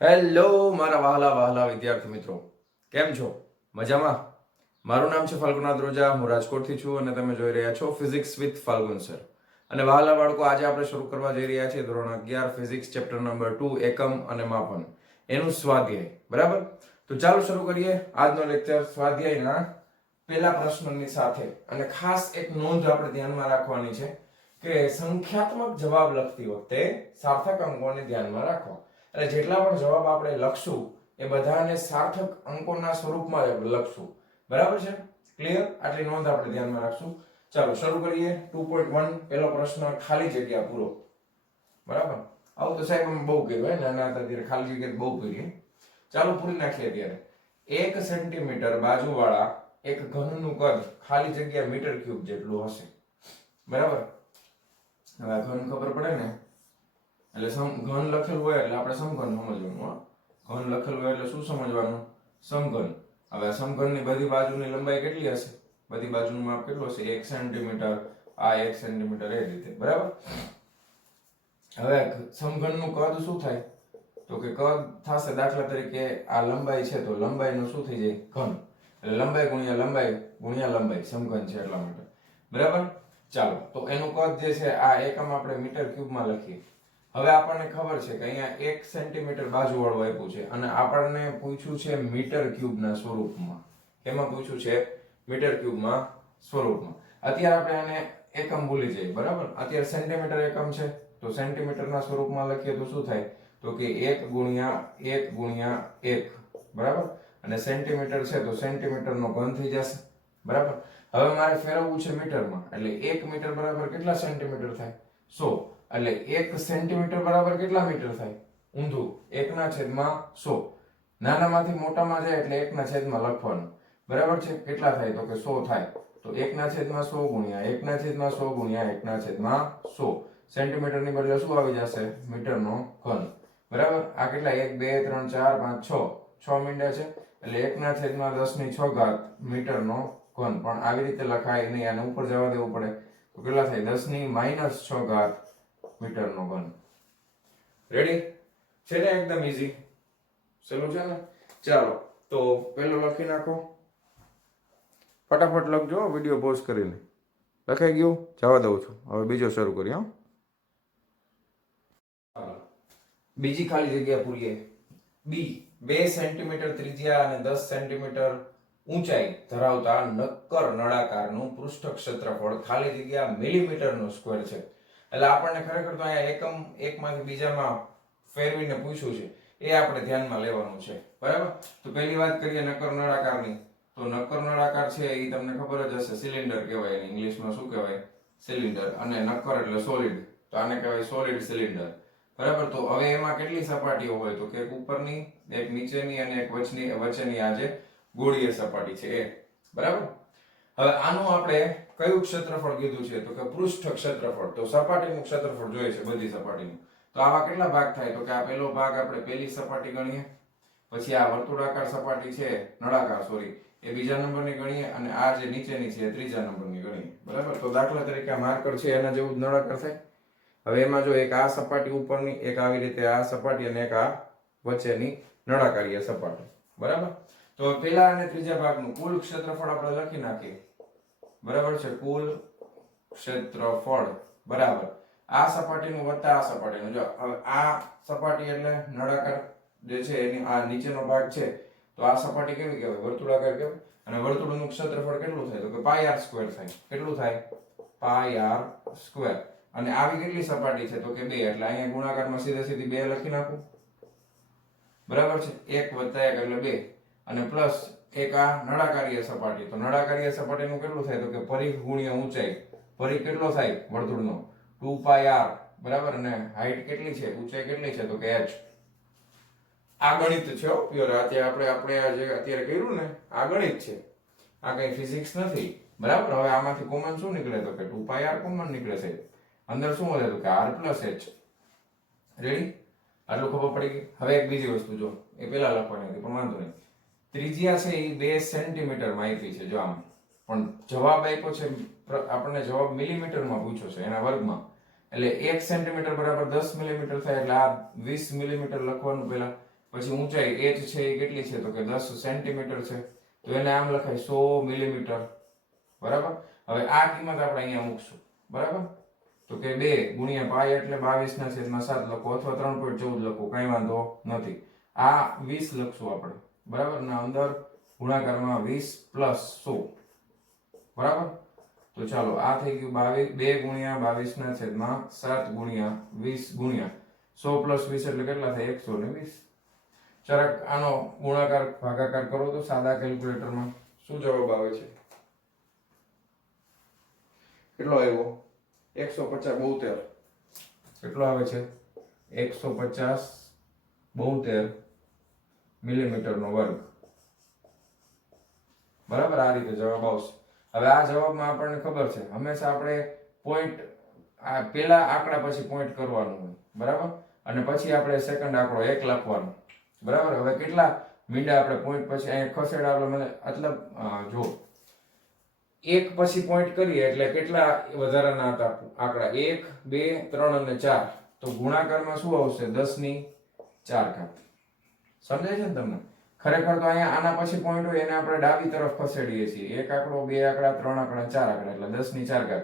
Hello મારા વહાલા વહાલા વિદ્યાર્થી મિત્રો, કેમ છો? મજામાં? મારું નામ છે ફાલ્ગુનાથ રોજા, હું રાજકોટથી છું અને તમે જોઈ રહ્યા છો ફિઝિક્સ વિથ ફાલ્ગુન સર. અને વહાલા બાળકો, આજે આપણે શરૂ કરવા જઈ રહ્યા છીએ ધોરણ 11 ફિઝિક્સ ચેપ્ટર નંબર 2 એકમ અને માપન, એનું સ્વાધ્યાય. બરાબર, તો ચાલો શરૂ કરીએ આજનો લેક્ચર સ્વાધ્યાયના પહેલા પ્રશ્નની સાથે. અને ખાસ એક નોંધ આપણે ધ્યાનમાં રાખવાની છે કે સંખ્યાત્મક જવાબ લખતી વખતે સાર્થક અંકોને ધ્યાનમાં રાખવા. એટલે જેટલા પણ જવાબ આપણે લખશું એ બધાને સાર્થક અંકોના સ્વરૂપમાં લખશું. બરાબર છે? ક્લિયર? આટલી નોંધ આપણે ધ્યાનમાં રાખશું. ચાલો શરૂ કરીએ. 2.1 પહેલો પ્રશ્ન, ખાલી જગ્યા પૂરો. બરાબર, આવું તો સાહેબ અમે બહુ કર્યું હે, નાના હતા ત્યારે ખાલી જગ્યા બહુ કરી. ચાલો પૂરી નાખીએ. ત્યારે 1 સેન્ટીમીટર બાજુવાળા એક ઘનનું કદ ખાલી જગ્યા મીટર ક્યુબ જેટલું હશે. બરાબર, હવે આ ઘન ખબર પડે ને, એટલે ઘન લખેલું હોય એટલે આપણે સમઘન સમજવાનું. ઘન લખેલું હોય એટલે શું સમજવાનું? સમઘન. હવે સમઘનની બધી બાજુની લંબાઈ કેટલી હશે? બધી બાજુનું માપ કેટલું હશે? 1 સેન્ટીમીટર, આ 1 સેન્ટીમીટર, એ રીતે. બરાબર, હવે સમઘનનું કદ શું થાય? તો કે કદ થશે, દાખલા તરીકે આ લંબાઈ છે તો લંબાઈનું શું થઈ જાય? ઘન. એટલે લંબાઈ ગુણ્યા લંબાઈ ગુણ્યા લંબાઈ, સમઘન છે એટલા માટે. બરાબર, ચાલો તો એનું કદ જે છે આ એકમ આપણે મીટર ક્યુબમાં લખીએ. હવે આપણને ખબર છે કે અહીંયા 1 સેન્ટીમીટર બાજુવાળું આપ્યું છે અને આપણને પૂછ્યું છે મીટર ક્યુબના સ્વરૂપમાં. એમાં પૂછ્યું છે મીટર ક્યુબમાં સ્વરૂપમાં. અત્યારે આપણે આને એકમ ભૂલી જઈએ. બરાબર, અત્યારે સેન્ટીમીટર એકમ છે તો સેન્ટીમીટરના સ્વરૂપમાં લખીએ તો શું થાય? તો કે 1 ગુણ્યા 1 ગુણ્યા 1. બરાબર, અને સેન્ટીમીટર છે તો સેન્ટીમીટરનો ઘન થઈ જશે. બરાબર, હવે મારે ફેરવવું છે મીટરમાં, એટલે 1 મીટર બરાબર કેટલા સેન્ટીમીટર થાય? 100. એટલે 1 સેન્ટીમીટર બરાબર કેટલા મીટર થાય? ઊંધું 1/100. નાનામાંથી મોટામાં જાય એટલે 1/100 લખવાનું. બરાબર છે? કેટલા થાય? તો કે 100 થાય. તો 1/100 ગુણ્યા 1/100 ગુણ્યા 1/100. સેન્ટીમીટરની બદલે શું આવી જશે? મીટરનો ઘન. બરાબર, આ કેટલા? 1 2 3 4 5 6 મીંડા છે એટલે 1/10⁶ મીટરનો ઘન. પણ આવી રીતે લખાય નહીં, આને ઉપર જવા દેવું પડે. તો કેટલા થાય? 10⁻⁶ મીટરનો ઘન. રેડી છે ને? એકદમ ઈઝી, સહેલું છે ને? ચાલો તો પેલો લખી નાખો, ફટાફટ લખજો, વિડીયો પોઝ કરીને. લખાઈ ગયું? જવા દઉં છું. હવે બીજો શરૂ કરીએ. બીજી ખાલી જગ્યા પૂરીએ. બી 2 સેન્ટીમીટર ત્રિજ્યા અને 10 સેન્ટીમીટર ઊંચાઈ ધરાવતા નક્કર નળાકારનું પૃષ્ઠ ક્ષેત્રફળ ખાલી જગ્યા મિલીમીટરનો સ્ક્વેર છે. એટલે આપણને ખરેખર તો અહીંયા એકમ એકમાંથી બીજામાં ફેરવીને પૂછ્યું છે, એ આપણે ધ્યાનમાં લેવાનું છે. બરાબર, તો પહેલી વાત કરીએ નક્કર નળાકારની. તો નક્કર નળાકાર છે એ તમને ખબર જ હશે, સિલિન્ડર કહેવાય. ઇંગ્લિશમાં શું કહેવાય? સિલિન્ડર. અને નક્કર એટલે સોલિડ, તો આને કહેવાય સોલિડ સિલિન્ડર. બરાબર, તો હવે એમાં કેટલી સપાટીઓ હોય? તો કે એક ઉપરની, એક નીચેની અને એક વચ્ચેની આ જે ગોળીય સપાટી છે એ. બરાબર, હવે આનું આપણે કયું ક્ષેત્રફળ કીધું છે? તો કે પૃષ્ઠ ક્ષેત્રફળ. તો સપાટીનું ક્ષેત્રફળ જોઈએ છે, બધી સપાટીનું. તો આવા કેટલા ભાગ થાય? તો કે આ પહેલો ભાગ આપણે પહેલી સપાટી ગણીએ, પછી આ વર્તુળાકાર સપાટી છે, નળાકાર સોરી, એ બીજા નંબરની ગણીએ, અને આ જે નીચેની છે એ ત્રીજા નંબરની ગણીએ. બરાબર, તો દાખલા તરીકે આ માર્કર છે એના જેવું જ નળાકાર થાય. હવે એમાં જો એક આ સપાટી ઉપરની, એક આવી રીતે આ સપાટી અને એક આ વચ્ચેની નળાકારીય સપાટી. બરાબર, તો પહેલા અને ત્રીજા ભાગનું કુલ ક્ષેત્રફળ આપણે લખી નાખીએ. બરાબર છે? કુલ ક્ષેત્રફળ બરાબર આ સપાટીનું વત્તા આ સપાટીનું. જો હવે આ સપાટી એટલે નળાકાર જે છે એની આ નીચેનો ભાગ છે, તો આ સપાટી કેવી કહેવાય? વર્તુળાકાર કહેવાય. અને વર્તુળનું ક્ષેત્રફળ કેટલું થાય? તો કે પાઈ આર સ્ક્વેર થાય. કેટલું થાય? પાઈ આર સ્ક્વેર. અને આવી કેટલી સપાટી છે? તો કે 2. એટલે અહીંયા ગુણાકારમાં સીધે સીધી 2 લખી નાખું. બરાબર છે? 1 + 1 એટલે 2. અને પ્લસ એક આ નળાકારીય સપાટી. તો નળાકારીય સપાટીનું કેટલું થાય? તો કે પરિઘ ગુણ્યા ઊંચાઈ. પરિઘ કેટલો થાય વર્તુળનો? 2 પાઈ આર. બરાબર, અને હાઈટ કેટલી છે? ઊંચાઈ કેટલી છે? તો કે h. આ ગણિત છે પ્યોર. આપણે જે અત્યારે કર્યું ને, આ ગણિત છે, આ કઈ ફિઝિક્સ નથી. બરાબર, હવે આમાંથી કોમન શું નીકળે? તો કે 2 પાઈ આર કોમન નીકળે છે. અંદર શું વધે? તો કે r + h. રેડી? આટલું ખબર પડી ગઈ. હવે એક બીજી વસ્તુ જો, એ પેલા લખવાની હતી પણ વાંધો નહીં. ત્રિજ્યા છે એ 2 સેન્ટીમીટરમાં આપી છે જો આમ, પણ જવાબ આપ્યો છે આપણને, જવાબ મિલીમીટરમાં પૂછ્યો છે, એના વર્ગમાં. એટલે 1 સેન્ટીમીટર બરાબર 10 મિલીમીટર થાય. એટલે આ 20 મિલીમીટર લખવાનું પહેલા. પછી ઊંચાઈ h છે એ કેટલી છે તો કે 10 સેન્ટીમીટર છે, તો એને આમ લખાય 100 મિલીમીટર, બરાબર. હવે આ કિંમત આપણે અહીંયા મૂકશું, બરાબર. તો કે 2 ગુણ્યા પાઈ એટલે 22/7 લખો અથવા 3.14 લખો, કઈ વાંધો નથી. આ 20 લખશું આપણે, બરાબર, ના અંદર ગુણાકારમાં 20 પ્લસ 100, બરાબર. તો ચાલો આ થઈ ગયું 2 ગુણ્યા 22/7 ગુણ્યા 20 ગુણ્યા 100 પ્લસ 20 એટલે કેટલા થાય 120. જરાક આનો ગુણાકાર ભાગાકાર કરો તો સાદા કેલ્ક્યુલેટરમાં શું જવાબ આવે છે? કેટલો આવ્યો? 150 કેટલો આવે છે? 150 મિલીમીટરનો વર્ગ, બરાબર. આ રીતે જવાબ આવશે. હવે આ જવાબમાં આપણને ખબર છે હંમેશા આપણે પોઈન્ટ પેલા આંકડા પછી પોઈન્ટ કરવાનું હોય, બરાબર, અને પછી આપણે સેકન્ડ આંકડો 1 લખવાનો, બરાબર. હવે કેટલા મીંડા આપણે પોઈન્ટ પછી અહીંયા ખસેડા મતલબ જો 1 પછી પોઈન્ટ કરીએ એટલે કેટલા વધારાના હતા આંકડા? 1 2 3 અને 4, તો ગુણાકારમાં શું આવશે? 10⁴. સમજાય છે ને તમને? ખરેખર તો અહીંયા આના પછી પોઈન્ટ હોય એને આપણે ડાબી તરફ ખસેડીએ છીએ. 1 આંકડો 2 આંકડા 3 આંકડા 4 આંકડા એટલે 10⁴,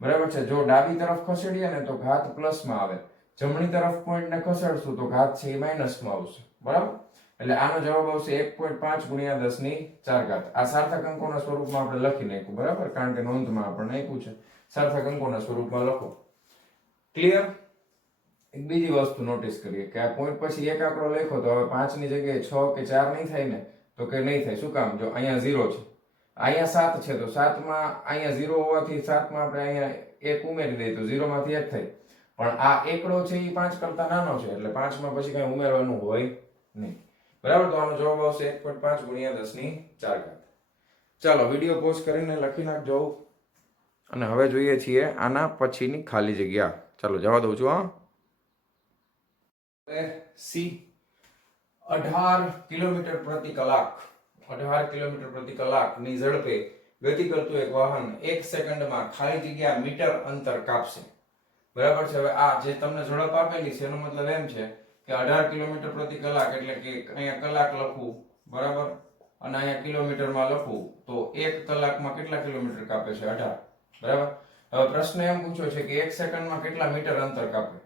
બરાબર છે. જો ડાબી તરફ ખસેડીએ ને તો ઘાત પ્લસમાં આવે, જમણી તરફ પોઈન્ટને ખસેડશું તો ઘાત છે એ માઇનસમાં આવશે, બરાબર. એટલે આનો જવાબ આવશે 1.5 ગુણ્યા 10⁴. આ સાર્થક અંકોના સ્વરૂપમાં આપણે લખી નાખ્યું, બરાબર, કારણ કે નોંધમાં આપણને આપ્યું છે સાર્થક અંકોના સ્વરૂપમાં લખો. ક્લિયર? એક બીજી વસ્તુ નોટિસ કરીએ કે આ પોઈન્ટ પછી એક આંકડો લખ્યો તો હવે 5 ની જગ્યાએ 6 કે 4 નહીં થાય ને? તો કે નહીં થાય. શું કામ? જો અહીંયા 0 છે, અહીંયા 7 છે, તો 7 માં અહીંયા 0 હોવાથી 7 માં આપણે અહીંયા 1 ઉમેરી દઈએ તો 0 માંથી 1 થાય. પણ આ એકડો છે એ 5 કરતા નાનો છે એટલે 5 માં પછી કઈ ઉમેરવાનું હોય નહીં, બરાબર. તો આનો જવાબ આવશે 1.5 ગુણ્યા 10⁴. ચાલો વિડીયો પોઝ કરીને લખી નાખજો અને હવે જોઈએ છીએ આના પછીની ખાલી જગ્યા. ચાલો જવા દઉં છું. સી 18 કિલોમીટર પ્રતિ કલાક 18 કિલોમીટર પ્રતિ કલાકની ઝડપે ગતિ કરતું એક વાહન 1 સેકન્ડમાં ખાલી જગ્યા મીટર અંતર કાપશે, બરાબર છે. હવે આ જે તમને ઝડપ આપેલી છે એનો મતલબ એમ છે કે 18 કિલોમીટર પ્રતિ કલાક એટલે કે અહીંયા કલાક લખવું, બરાબર, અને અહીંયા કિલોમીટરમાં લખવું તો 1 કલાકમાં કેટલા કિલોમીટર કાપે છે? 18, બરાબર. હવે પ્રશ્ન એમ પૂછ્યો છે કે 1 સેકન્ડમાં કેટલા મીટર અંતર કાપે?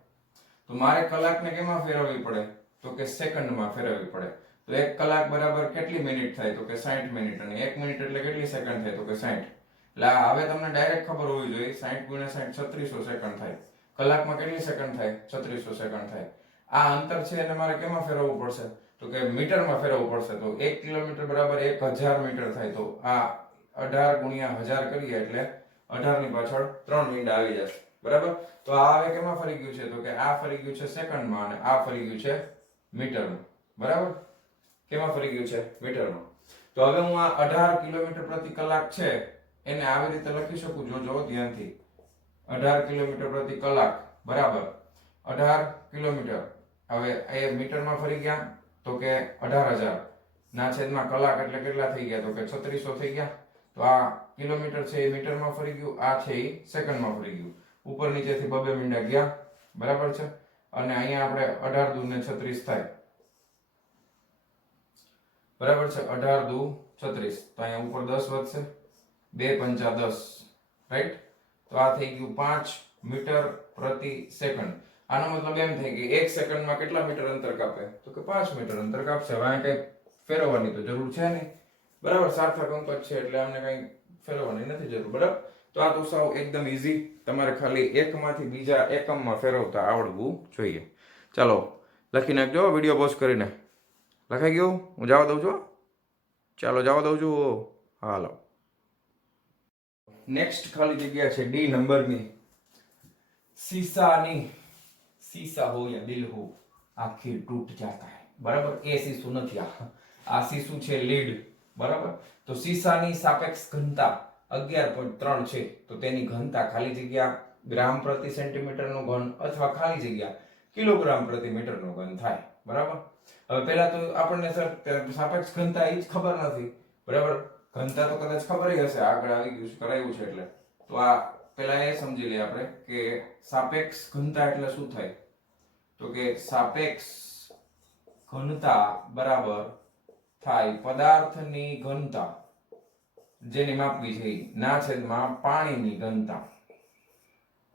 તો મારે કલાકને કેમાં ફેરવવી પડે? તો કે સેકન્ડમાં ફેરવવી પડે. તો 1 કલાક બરાબર કેટલી મિનિટ થાય? તો કે 60 મિનિટ. અને 1 મિનિટ એટલે કેટલી સેકન્ડ થાય? તો કે 60. એટલે હવે તમને ડાયરેક્ટ ખબર હોવી જોઈએ 60 ગુણ્યા 60 3600 સેકન્ડ થાય. કલાકમાં કેટલી સેકન્ડ થાય? 3600 સેકન્ડ થાય. આ અંતર છે એને મારે કેમાં ફેરવવું પડશે? તો કે મીટરમાં ફેરવવું પડશે. તો 1 કિલોમીટર બરાબર 1000 મીટર થાય. તો આ 18 ગુણ્યા 1000 કરીએ એટલે 18 ની પાછળ 3 મીંડા આવી જશે, બરાબર. તો આ હવે કેમાં ફરી ગયું છે? તો કે આ ફરી ગયું છે સેકન્ડમાં અને આ ફરી ગયું છે મીટરમાં, બરાબર. કેમાં ફરી ગયું છે? મીટરમાં. તો હવે હું આ 18 કિલોમીટર પ્રતિ કલાક છે એને આવી રીતે લખી શકું. જો ધ્યાનથી 18 કિલોમીટર પ્રતિ કલાક બરાબર 18 કિલોમીટર. હવે એ મીટરમાં ફરી ગયા તો કે 18000 ના છેદમાં કલાક એટલે કેટલા થઈ ગયા? તો કે 3600 થઈ ગયા. તો આ કિલોમીટર છે એ મીટરમાં ફરી ગયું, આ છે એ સેકન્ડમાં ફરી ગયું. ઉપર નીચેથી બબે મીંડા ગયા, બરાબર છે. અને અહીંયા આપણે 18 દુ ને 36 થાય, બરાબર છે. 18 દુ 36, તો અહીંયા ઉપર 10 વધશે, 2 પંચા 10, રાઈટ. તો આ થઈ ગયું 5 મીટર પ્રતિ સેકન્ડ. આનો મતલબ એમ થાય કે 1 સેકન્ડમાં કેટલા મીટર અંતર કાપે? તો કે 5 મીટર અંતર કાપશે. હવે અહીંયા કઈ ફેરવવાની તો જરૂર છે નહીં, બરાબર. સાર્થક અંક છે એટલે અમને કઈ ફેરવવાની નથી જરૂર, બરાબર. તો આ તો સાવ એકદમ ઈઝી, તમારે ખાલી એકમાંથી બીજા એકમમાં ફેરવતા આવડવું જોઈએ. ચાલો લખી નાખજો વિડીયો પોઝ કરીને. લખાઈ ગયું? હું જવા દઉં છું. ચાલો જવા દઉં છું. હાલો નેક્સ્ટ ખાલી જગ્યા છે ડી નંબરની. शीशा हो या दिल हो आखिर टूट जाता है, बराबर. એ સીસુ નથી, આ સીસુ છે લીડ, બરાબર. તો સીસાની સાપેક્ષ ઘનતા 11.3 છે. તો તેની ઘનતા ખાલી જગ્યા ગ્રામ પ્રતિ સેન્ટીમીટર નો ઘન અથવા ખાલી જગ્યા કિલોગ્રામ પ્રતિ મીટર નો ઘન થાય, બરાબર. હવે પહેલા તો આપણને સર સાપેક્ષ ઘનતા એ જ ખબર નથી, બરાબર. ઘનતા તો કદાચ ખબર હશે, આગળ આવી ગયું કરાયું છે એટલે. તો આ પહેલા એ સમજી લઈએ આપણે કે સાપેક્ષ ઘનતા એટલે શું થાય? તો કે સાપેક્ષ ઘનતા બરાબર થાય પદાર્થની ઘનતા, જેની માપવી છે ના છેદમાં પાણીની ઘનતા,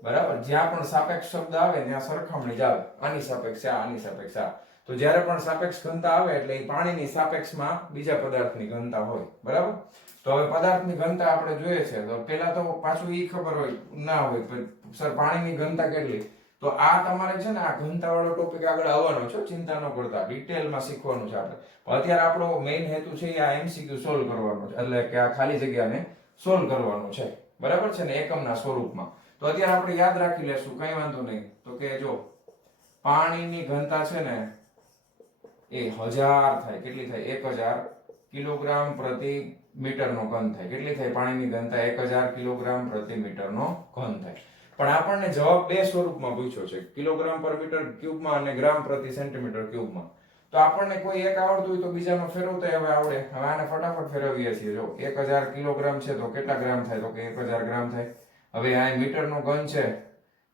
બરાબર. જ્યાં પણ સાપેક્ષ શબ્દ આવે ત્યાં સરખામણી જ આવે, આની સાપેક્ષ આની સાપેક્ષ આ. તો જ્યારે પણ સાપેક્ષ ઘનતા આવે એટલે એ પાણીની સાપેક્ષમાં બીજા પદાર્થની ઘનતા હોય, બરાબર. તો હવે પદાર્થની ઘનતા આપણે જોઈએ છે, તો પહેલા તો પાછું ઈ ખબર હોય ના હોય સર પાણીની ઘનતા કેટલી, તો આ તમારે છે ને આ ઘનતા વાળો ટોપિક આગળ આવવાનો છે, ચિંતા ન કરતા, ડિટેલમાં શીખવાનું છે આપણે. અત્યારે આપણો મેઇન હેતુ છે આ એમસીક્યુ સોલ્વ કરવાનો છે, એટલે કે આ ખાલી જગ્યાને સોલ્વ કરવાનું છે, બરાબર છે ને, એકમના સ્વરૂપમાં. તો અત્યારે આપણે યાદ રાખી લેશું, કઈ વાંધો નહીં. તો કે જો પાણીની ઘનતા છે ને એ 1000 થાય. કેટલી થાય? 1000 કિલોગ્રામ પ્રતિ મીટરનો ઘન થાય. કેટલી થાય પાણીની ઘનતા? 1000 કિલોગ્રામ પ્રતિ મીટરનો ઘન થાય. પણ આપણને જવાબ બે સ્વરૂપમાં પૂછ્યો છે, કિલોગ્રામ પર મીટર ક્યુબમાં અને ગ્રામ પ્રતિ સેન્ટીમીટર ક્યુબમાં. તો આપણને કોઈ એક આવડતું હોય તો બીજાનો ફેરવતા હવે આવડે. હવે આને ફટાફટ ફેરવીએ છીએ. જો 1000 કિલોગ્રામ છે તો કેટલા ગ્રામ થાય? તો કે 1000 ગ્રામ થાય. હવે આ મીટરનો ઘન છે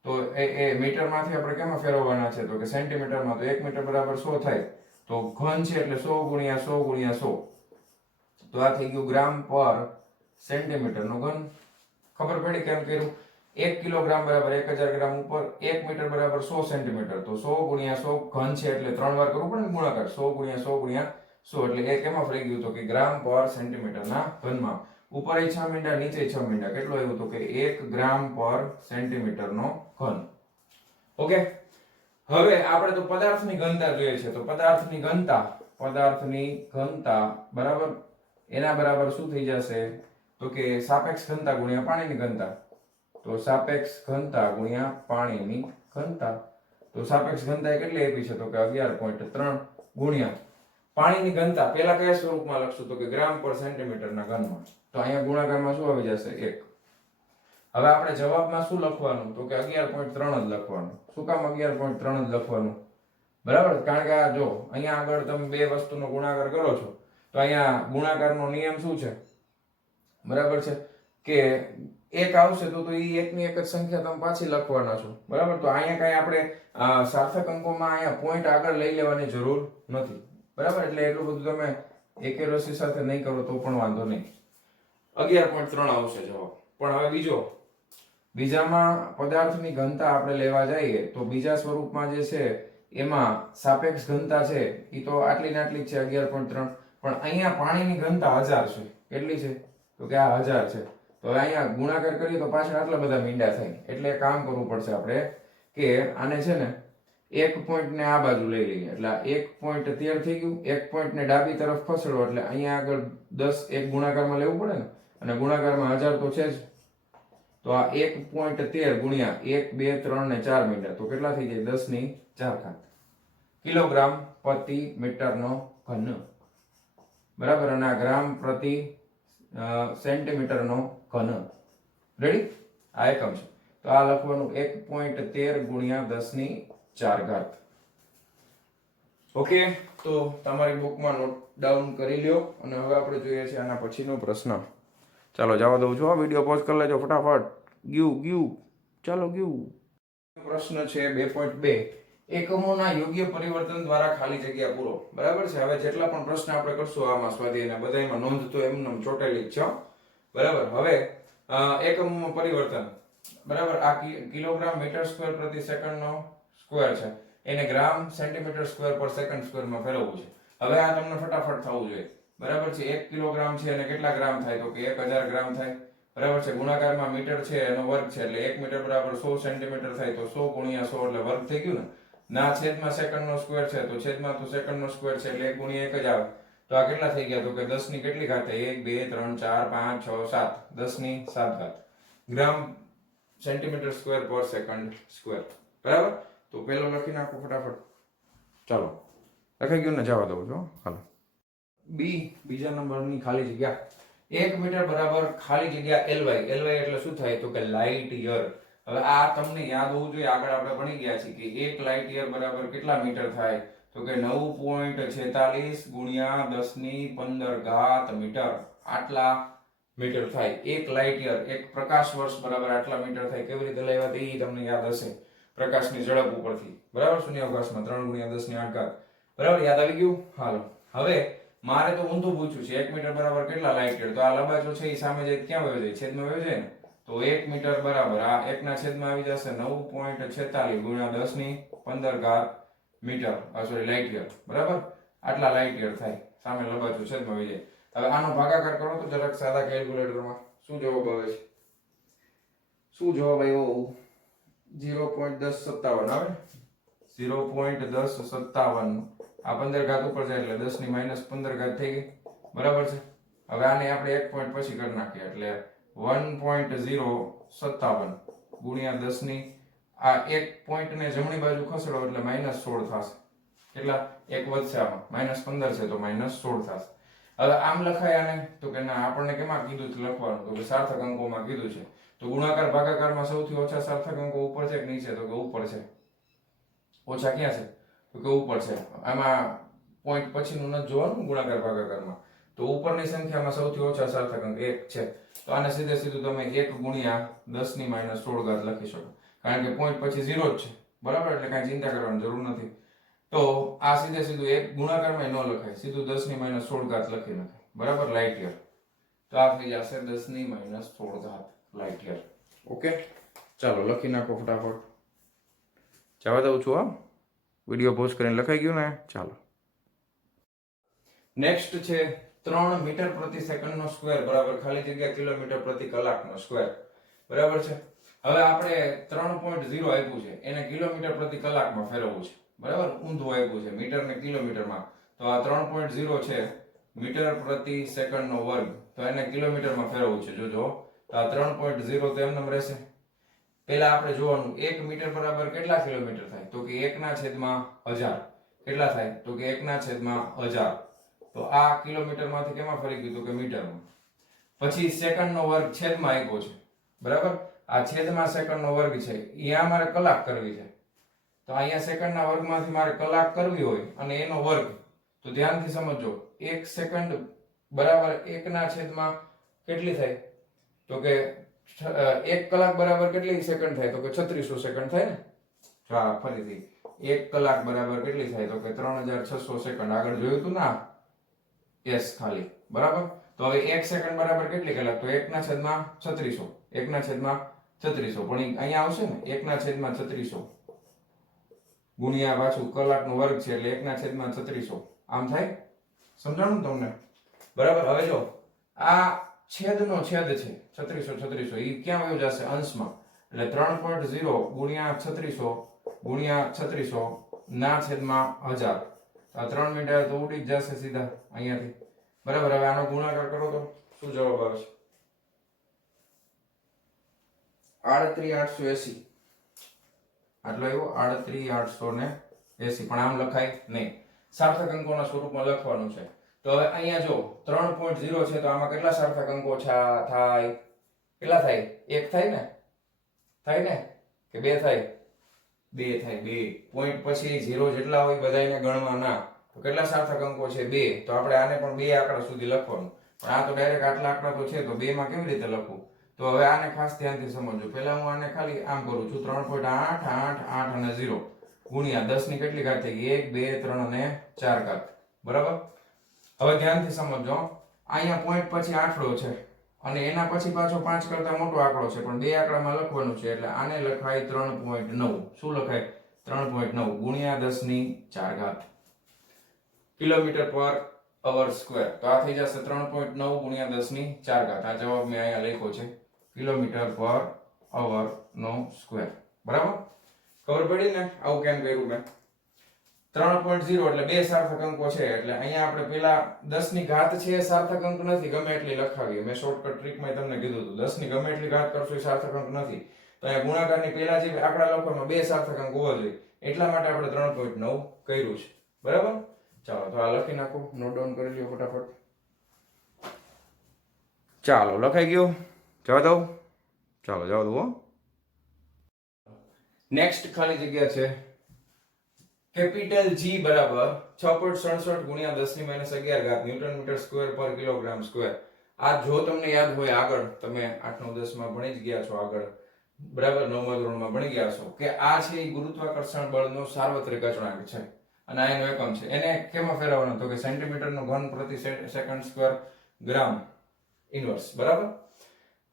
તો એ મીટરમાંથી આપણે કેમાં ફેરવવાના છે? તો કે સેન્ટીમીટરમાં. તો 1 મીટર બરાબર 100 થાય. તો ઘન છે એટલે 100 ગુણ્યા 100 ગુણ્યા 100. તો આ થઈ ગયું ગ્રામ પર સેન્ટીમીટર નો ઘન. ખબર પડી કેમ કર્યું? 1 કિલોગ્રામ બરાબર 1000 ગ્રામ ઉપર 1 મીટર બરાબર 100 સેન્ટીમીટર. તો 100 ગુણ્યા 100 ઘન છે એટલે 3 વાર કરવું પડે ને ગુણાકાર. 100 ગુણ્યા 100 ગુણ્યા 100 એટલે એ કેમાં ફરી ગયું? તો કે ગ્રામ પર સેન્ટીમીટર ના ઘનમાં. ઉપર 6 મીંડા નીચે 6 મીંડા. કેટલું આવ્યું? તો કે 1 ગ્રામ પર સેન્ટીમીટર નો ઘન. ઓકે, હવે આપણે તો પદાર્થની ઘનતા જોઈએ છે. તો પદાર્થની ઘનતા બરાબર એના બરાબર શું થઈ જશે? તો કે સાપેક્ષ ઘનતા ગુણ્યા પાણીની ઘનતા. તો સાપેક્ષ ઘનતા ગુણ્યા પાણીની ઘનતા. તો સાપેક્ષ ઘનતા કેટલી આપી છે? તો કે 11.3 ગુણ્યા પાણીની ઘનતા. પહેલા કયા સ્વરૂપમાં લખશું? તો કે ગ્રામ પર સેન્ટીમીટરના ઘનમાં. તો અહીંયા ગુણાકારમાં શું આવી જશે? 1. હવે આપણે જવાબમાં શું લખવાનું? તો કે 11.3 જ લખવાનું. શું કામ 11.3 જ લખવાનું? બરાબર, કારણ કે આ જો અહીંયા આગળ તમે બે વસ્તુનો ગુણાકાર કરો છો તો અહીંયા ગુણાકારનો નિયમ શું છે? બરાબર છે કે એક આવશે તો એ એકની એક જ સંખ્યા તમે પાછી લખવાના છો, બરાબર. તો અહીંયા કઈ આપણે સાર્થક અંકોમાં અહીંયા પોઈન્ટ આગળ લઈ લેવાની જરૂર નથી, બરાબર. એટલે એટલું બધું તમે એક્યુરસી સાથે નહીં કરો તો પણ વાંધો નહીં. 11.3 આવશે જવાબ. પણ હવે બીજામાં પદાર્થની ઘનતા આપણે લેવા જઈએ તો બીજા સ્વરૂપમાં જે છે એમાં સાપેક્ષ ઘનતા છે એ તો આટલી ને આટલી જ છે 11.3. પણ અહીંયા પાણીની ઘનતા 1000 છે. કેટલી છે? તો કે આ 1000 છે. તો હવે અહીંયા ગુણાકાર કરીએ તો પાછળ આટલા બધા મીંડા થાય. એટલે કામ કરવું પડશે આપણે કે આને છે ને એક પોઈન્ટ ને આ બાજુ લઈ લઈએ. એટલે 1.13 થઈ ગયું. એક પોઈન્ટ ને ડાબી તરફ ખસેડો એટલે અહીંયા આગળ 10 એક ગુણાકારમાં લેવું પડે ને, અને ગુણાકારમાં 1000 તો છે જ. તો આ 1.13 ગુણ્યા 1 2 3 ને 4 મીંડા. તો કેટલા થઈ જાય? 10 ની 4 કિલોગ્રામ પ્રતિ મીટર નો ઘન, બરાબર. અને આ ગ્રામ પ્રતિ સેન્ટીમીટર નો ઘન. રેડી? આ એકમ છે. તો આ લખવાનું 1.13 ગુણ્યા 10 ની 4. ઓકે, તો તમારી બુકમાં નોટ ડાઉન કરી લ્યો. અને હવે આપણે જોઈએ છે આના પછીનો પ્રશ્ન. ચાલો જવા દઉં છું. વિડીયો પોઝ કરી લેજો ફટાફટ. ચાલો પ્રશ્ન છે 2.2. એકમોના યોગ્ય પરિવર્તન દ્વારા ખાલી જગ્યા પૂરો. બરાબર છે. હવે જેટલા પણ પ્રશ્ન આપણે કરશું આમાં સ્વાધ્યાયના બધામાં નોંધ તો એમને ચોટેલી જ છે, બરાબર. હવે એકમોમાં પરિવર્તન, બરાબર. આ કિલોગ્રામ મીટર સ્ક્વેર પ્રતિ સેકન્ડ નો સ્ક્વેર છે, એને ગ્રામ સેન્ટીમીટર સ્ક્વેર પર સેકન્ડ સ્ક્વેરમાં ફેરવવું છે. હવે આ તમને ફટાફટ થવું જોઈએ, બરાબર છે. 1 કિલોગ્રામ છે અને કેટલા ગ્રામ થાય? તો કે 1000 ગ્રામ થાય, બરાબર છે. ગુણાકારમાં મીટર છે એનો વર્ગ છે એટલે 1 મીટર બરાબર 100 સેન્ટીમીટર થાય. તો 100 ગુણ્યા 100 એટલે વર્ગ થઈ ગયું ને. ના છેદમાં સેકન્ડ નો સ્ક્વેર છે તો છેદમાં તો સેકન્ડ નો સ્ક્વેર છે એટલે 1 ગુણ્યા 1 જ આવે. તો આ કેટલા થઈ ગયા? તો કે 10 ની કેટલી ઘાત? 1 2 3 4 5 6 7. 10 ની 7 ગ્રામ સેન્ટીમીટર સ્ક્વેર પર સેકન્ડ સ્ક્વેર, બરાબર. તો પેલો લખી નાખો ફટાફટ. ચાલો લખાઈ ગયું ને? જવા દઉં છું. હાલો. બીજા નંબરની ખાલી જગ્યા. 1 મીટર બરાબર ખાલી જગ્યા ly. ly એટલે શું થાય? તો કે લાઇટ યર. હવે આ તમને યાદ હોવું જોઈએ, આગળ આપણે ભણી ગયા છીએ કે 1 લાઇટ યર બરાબર કેટલા મીટર થાય? તો કે 9.46 ગુણ્યા 10 ની 15 ઘાત મીટર. આટલા મીટર થાય 1 લાઇટ યર. 1 પ્રકાશ વર્ષ બરાબર આટલા મીટર થાય. કેવી રીતે લાવ્યા તે તમને યાદ હશે પ્રકાશની ઝડપ ઉપરથી, બરાબર. શૂન્યાવકાશમાં 3 ગુણ્યા 10 ની 8 ઘાત. બરાબર, યાદ આવી ગયું? હાલો, હવે મારે તો ઊંધું પૂછ્યું છે 1 મીટર બરાબર કેટલા લાઇટ યર, તો આ લંબાઈ છે એ સામે જાય ક્યાં વયો જાય? છેદમાં વયો જાય ને. તો 1 મીટર બરાબર આ 1 ના છેદમાં આવી જશે 9.46 ગુણ્યા 10 ની 15 ઘાત મીટર, સોરી લાઇટ યર, બરાબર. આટલા લાઇટ યર થાય, સામે લંબાઈ છેદમાં વહી જાય. હવે આનો ભાગાકાર કરો તો જરાક સાદા કેલ્ક્યુલેટરમાં શું જવાબ આવે છે? શું જવાબ આવ્યો? 0.1057 આવે ને, 0.1057. આ 15 ઘાત ઉપર જાય એટલે 10 ની -15 ઘાત થઈ ગઈ, બરાબર છે. હવે આને આપણે 1 પોઈન્ટ પછી કરી નાખીએ એટલે 1.057 ગુણ્યા 10 ની આ 1 પોઈન્ટ ને જમણી બાજુ ખસેડો એટલે -16 થશે. કેટલા? 1 વધશે, આમાં -15 છે તો -16 થશે. હવે આમ લખાય આને તો કે ના, આપણને કેમાં કીધું છે લખવાનું? તો કે સાર્થક અંકોમાં કીધું છે. તો ગુણાકાર ભાગાકારમાં સૌથી ઓછા સાર્થક અંકો ઉપર છે કે નીચે? તો કે ઉપર છે. ઓછા ક્યાં છે? તો કે ઉપર છે. આમાં પોઈન્ટ પછીનું નથી જોવાનું ગુણાકાર ભાગાકારમાં. તો ઉપરની સંખ્યામાં સૌથી ઓછા સાર્થક અંક 1 છે. તો આને સીધે સીધું તમે 1 ગુણ્યા 10 ની -16 ઘાત લખી શકો, કારણ કે પોઈન્ટ પછી 0 જ છે, બરાબર. એટલે કાંઈ ચિંતા કરવાની જરૂર નથી. તો આ સીધે સીધું એક ગુણાકારમાં ન લખાય, સીધું 10 ની -16 ઘાત લખી નખાય, બરાબર, લાઇટ યર. તો આ થઈ જશે 10 ની -16 ઘાત લાઇટ યર. ઓકે, ચાલો લખી નાખો ફટાફટ. જવા દઉં છું, હા, વિડીયો પોઝ કરીને લખાઈ ગયું ને? ચાલો, નેક્સ્ટ છે 3 મીટર પ્રતિ સેકન્ડનો સ્ક્વેર બરાબર ખાલી જગ્યા કિલોમીટર પ્રતિ કલાકનો સ્ક્વેર, બરાબર છે. હવે આપણે 3.0 આપ્યું છે, એને કિલોમીટર પ્રતિ કલાકમાં ફેરવવું છે, બરાબર. ઊંધું આપ્યું છે મીટર ને કિલોમીટરમાં, તો આ 3.0 છે મીટર પ્રતિ સેકન્ડનો વર્ગ, તો એને કિલોમીટરમાં ફેરવવું છે. જોજો, તો આ 3.0 તો એમ રહેશે. પહેલા આપણે જોવાનું 1 મીટર બરાબર કેટલા કિલોમીટર થાય? તો કે 1 ના છેદમાં 1000. કેટલા થાય? તો કે 1 ના છેદમાં 1000. તો આ કિલોમીટરમાંથી કેમાં ફરી ગયું? તો કે મીટરમાં. પછી સેકન્ડનો વર્ગ છેદમાં આપ્યો છે, બરાબર. આ છેદમાં સેકન્ડનો વર્ગ છે, અહીંયા મારે કલાક કરવી છે. તો અહીંયા સેકન્ડના વર્ગમાંથી મારે કલાક કરવી હોય અને એનો વર્ગ, તો ધ્યાનથી સમજો, 1 સેકન્ડ બરાબર 1 ના છેદમાં કેટલી થાય? તો કે 1 કલાક બરાબર કેટલી સેકન્ડ થાય? તો કે 3600 સેકન્ડ થાય ને. હા, ફરીથી 1 કલાક બરાબર કેટલી થાય? તો કે 3600 સેકન્ડ. આગળ જોયું હતું ને, યસ, ખાલી, બરાબર. તો હવે 1 સેકન્ડ બરાબર કેટલી કલાક? તો 1 ના છેદમાં 3600, 1 ના છેદમાં 3600, પણ અહીંયા આવશે ને 1 ના છેદમાં 3600 ગુણ્યા પાછું કલાકનો વર્ગ છે એટલે 1 ના છેદમાં 3600. આમ થાય? સમજાણું તમને? બરાબર. હવે જો આ છેદનો છેદ છે 3600 એ ક્યાં વયો જશે? અંશમાં. એટલે 3.0 ગુણ્યા 3600 ગુણ્યા 3600 ના છેદમાં 1000. આ 3 મીટર તો ઉડી જ જશે સીધા અહીંયાથી, બરાબર. હવે આનો ગુણાકાર કરો તો શું જવાબ આવે છે? 38880. આટલો આવ્યો, 38880. પણ આમ લખાય નહીં, સાર્થક અંકોના સ્વરૂપમાં લખવાનું છે. તો હવે અહીંયા જો 3.0 છે, તો આમાં કેટલા સાર્થક અંકો થાય? કેટલા થાય? 1 થાય ને? થાય ને કે 2 થાય? 2 થાય. 2 પોઈન્ટ પછી 0 જેટલા હોય બધાયને ગણવા ના. તો કેટલા સાર્થક અંકો છે? 2. તો આપણે આને પણ 2 આંકડા સુધી લખવાનું. પણ આ તો ડાયરેક્ટ આટલા આંકડા તો છે, તો 2 માં કેવી રીતે લખવું? તો હવે આને ખાસ ધ્યાનથી સમજો. પહેલા હું આને ખાલી આમ કરું છું, 3.888 અને 0 ગુણ્યા 10 ની કેટલી ઘાત થઈ ગઈ? 1 2 3 અને 4 ઘાત, બરાબર. હવે ધ્યાનથી સમજો, અહીંયા પોઈન્ટ પછી આંકડો છે અને એના પછી પાછો 5 કરતા મોટો આંકડો છે, પણ 2 આંકડામાં લખવાનું છે એટલે આને લખાય 3.9. શું લખાય? 3.9 ગુણ્યા 10 ની 4 ઘાત કિલોમીટર પર અવર સ્ક્વેર. તો આ થઈ જશે 3.9 ગુણ્યા 10 ની 4 ઘાત. આ જવાબ મેં અહીંયા લખ્યો છે, કિલોમીટર પર અવર નો સ્ક્વેર, બરાબર. ખબર પડી ને આવું કેમ કર્યું મેં? 3.0 એટલે 2 સાર્થક અંકો છે, એટલે અહીંયા આપણે પેલા 10 ની ઘાત છે એ સાર્થક અંક નથી, ગમે એટલી લખાવીએ. મેં શોર્ટકટ ટ્રીકમાં તમને કીધું હતું 10 ની ગમે એટલી ઘાત કરશો એ સાર્થક અંક નથી. તો અહીંયા ગુણાકારની પહેલા જે આંકડા લખવામાં 2 સાર્થક અંક હોવા જોઈએ, એટલા માટે આપણે 3.9 કર્યું છે, બરાબર. ચાલો, તો આ લખી નાખો, નોટ ડાઉન કરી લ્યો ફટાફટ. ચાલો, લખાઈ ગયું? જવા દઉં? ચાલો, જવા દઉં. નેક્સ્ટ ખાલી જગ્યા છે કેપિટલ G બરાબર 6.67 ગુણ્યા 10 ની -11 ઘાત ન્યૂટન મીટર સ્ક્વેર પર કિલોગ્રામ સ્ક્વેર. આ જો તમને યાદ હોય, આગળ તમે 8 9 10 માં ભણી જ ગયા છો, આગળ બરાબર 9મા ધોરણમાં ભણી ગયા છો કે આ છે એ ગુરુત્વાકર્ષણ બળનો સાર્વત્રિક અચળાંક છે. અને આ એનો એકમ છે. એને કેમાં ફેરવવાનો? તો કે સેન્ટીમીટરનો ઘન પ્રતિ સેકન્ડ સ્ક્વેર ગ્રામ ઇન્વર્સ. બરાબર.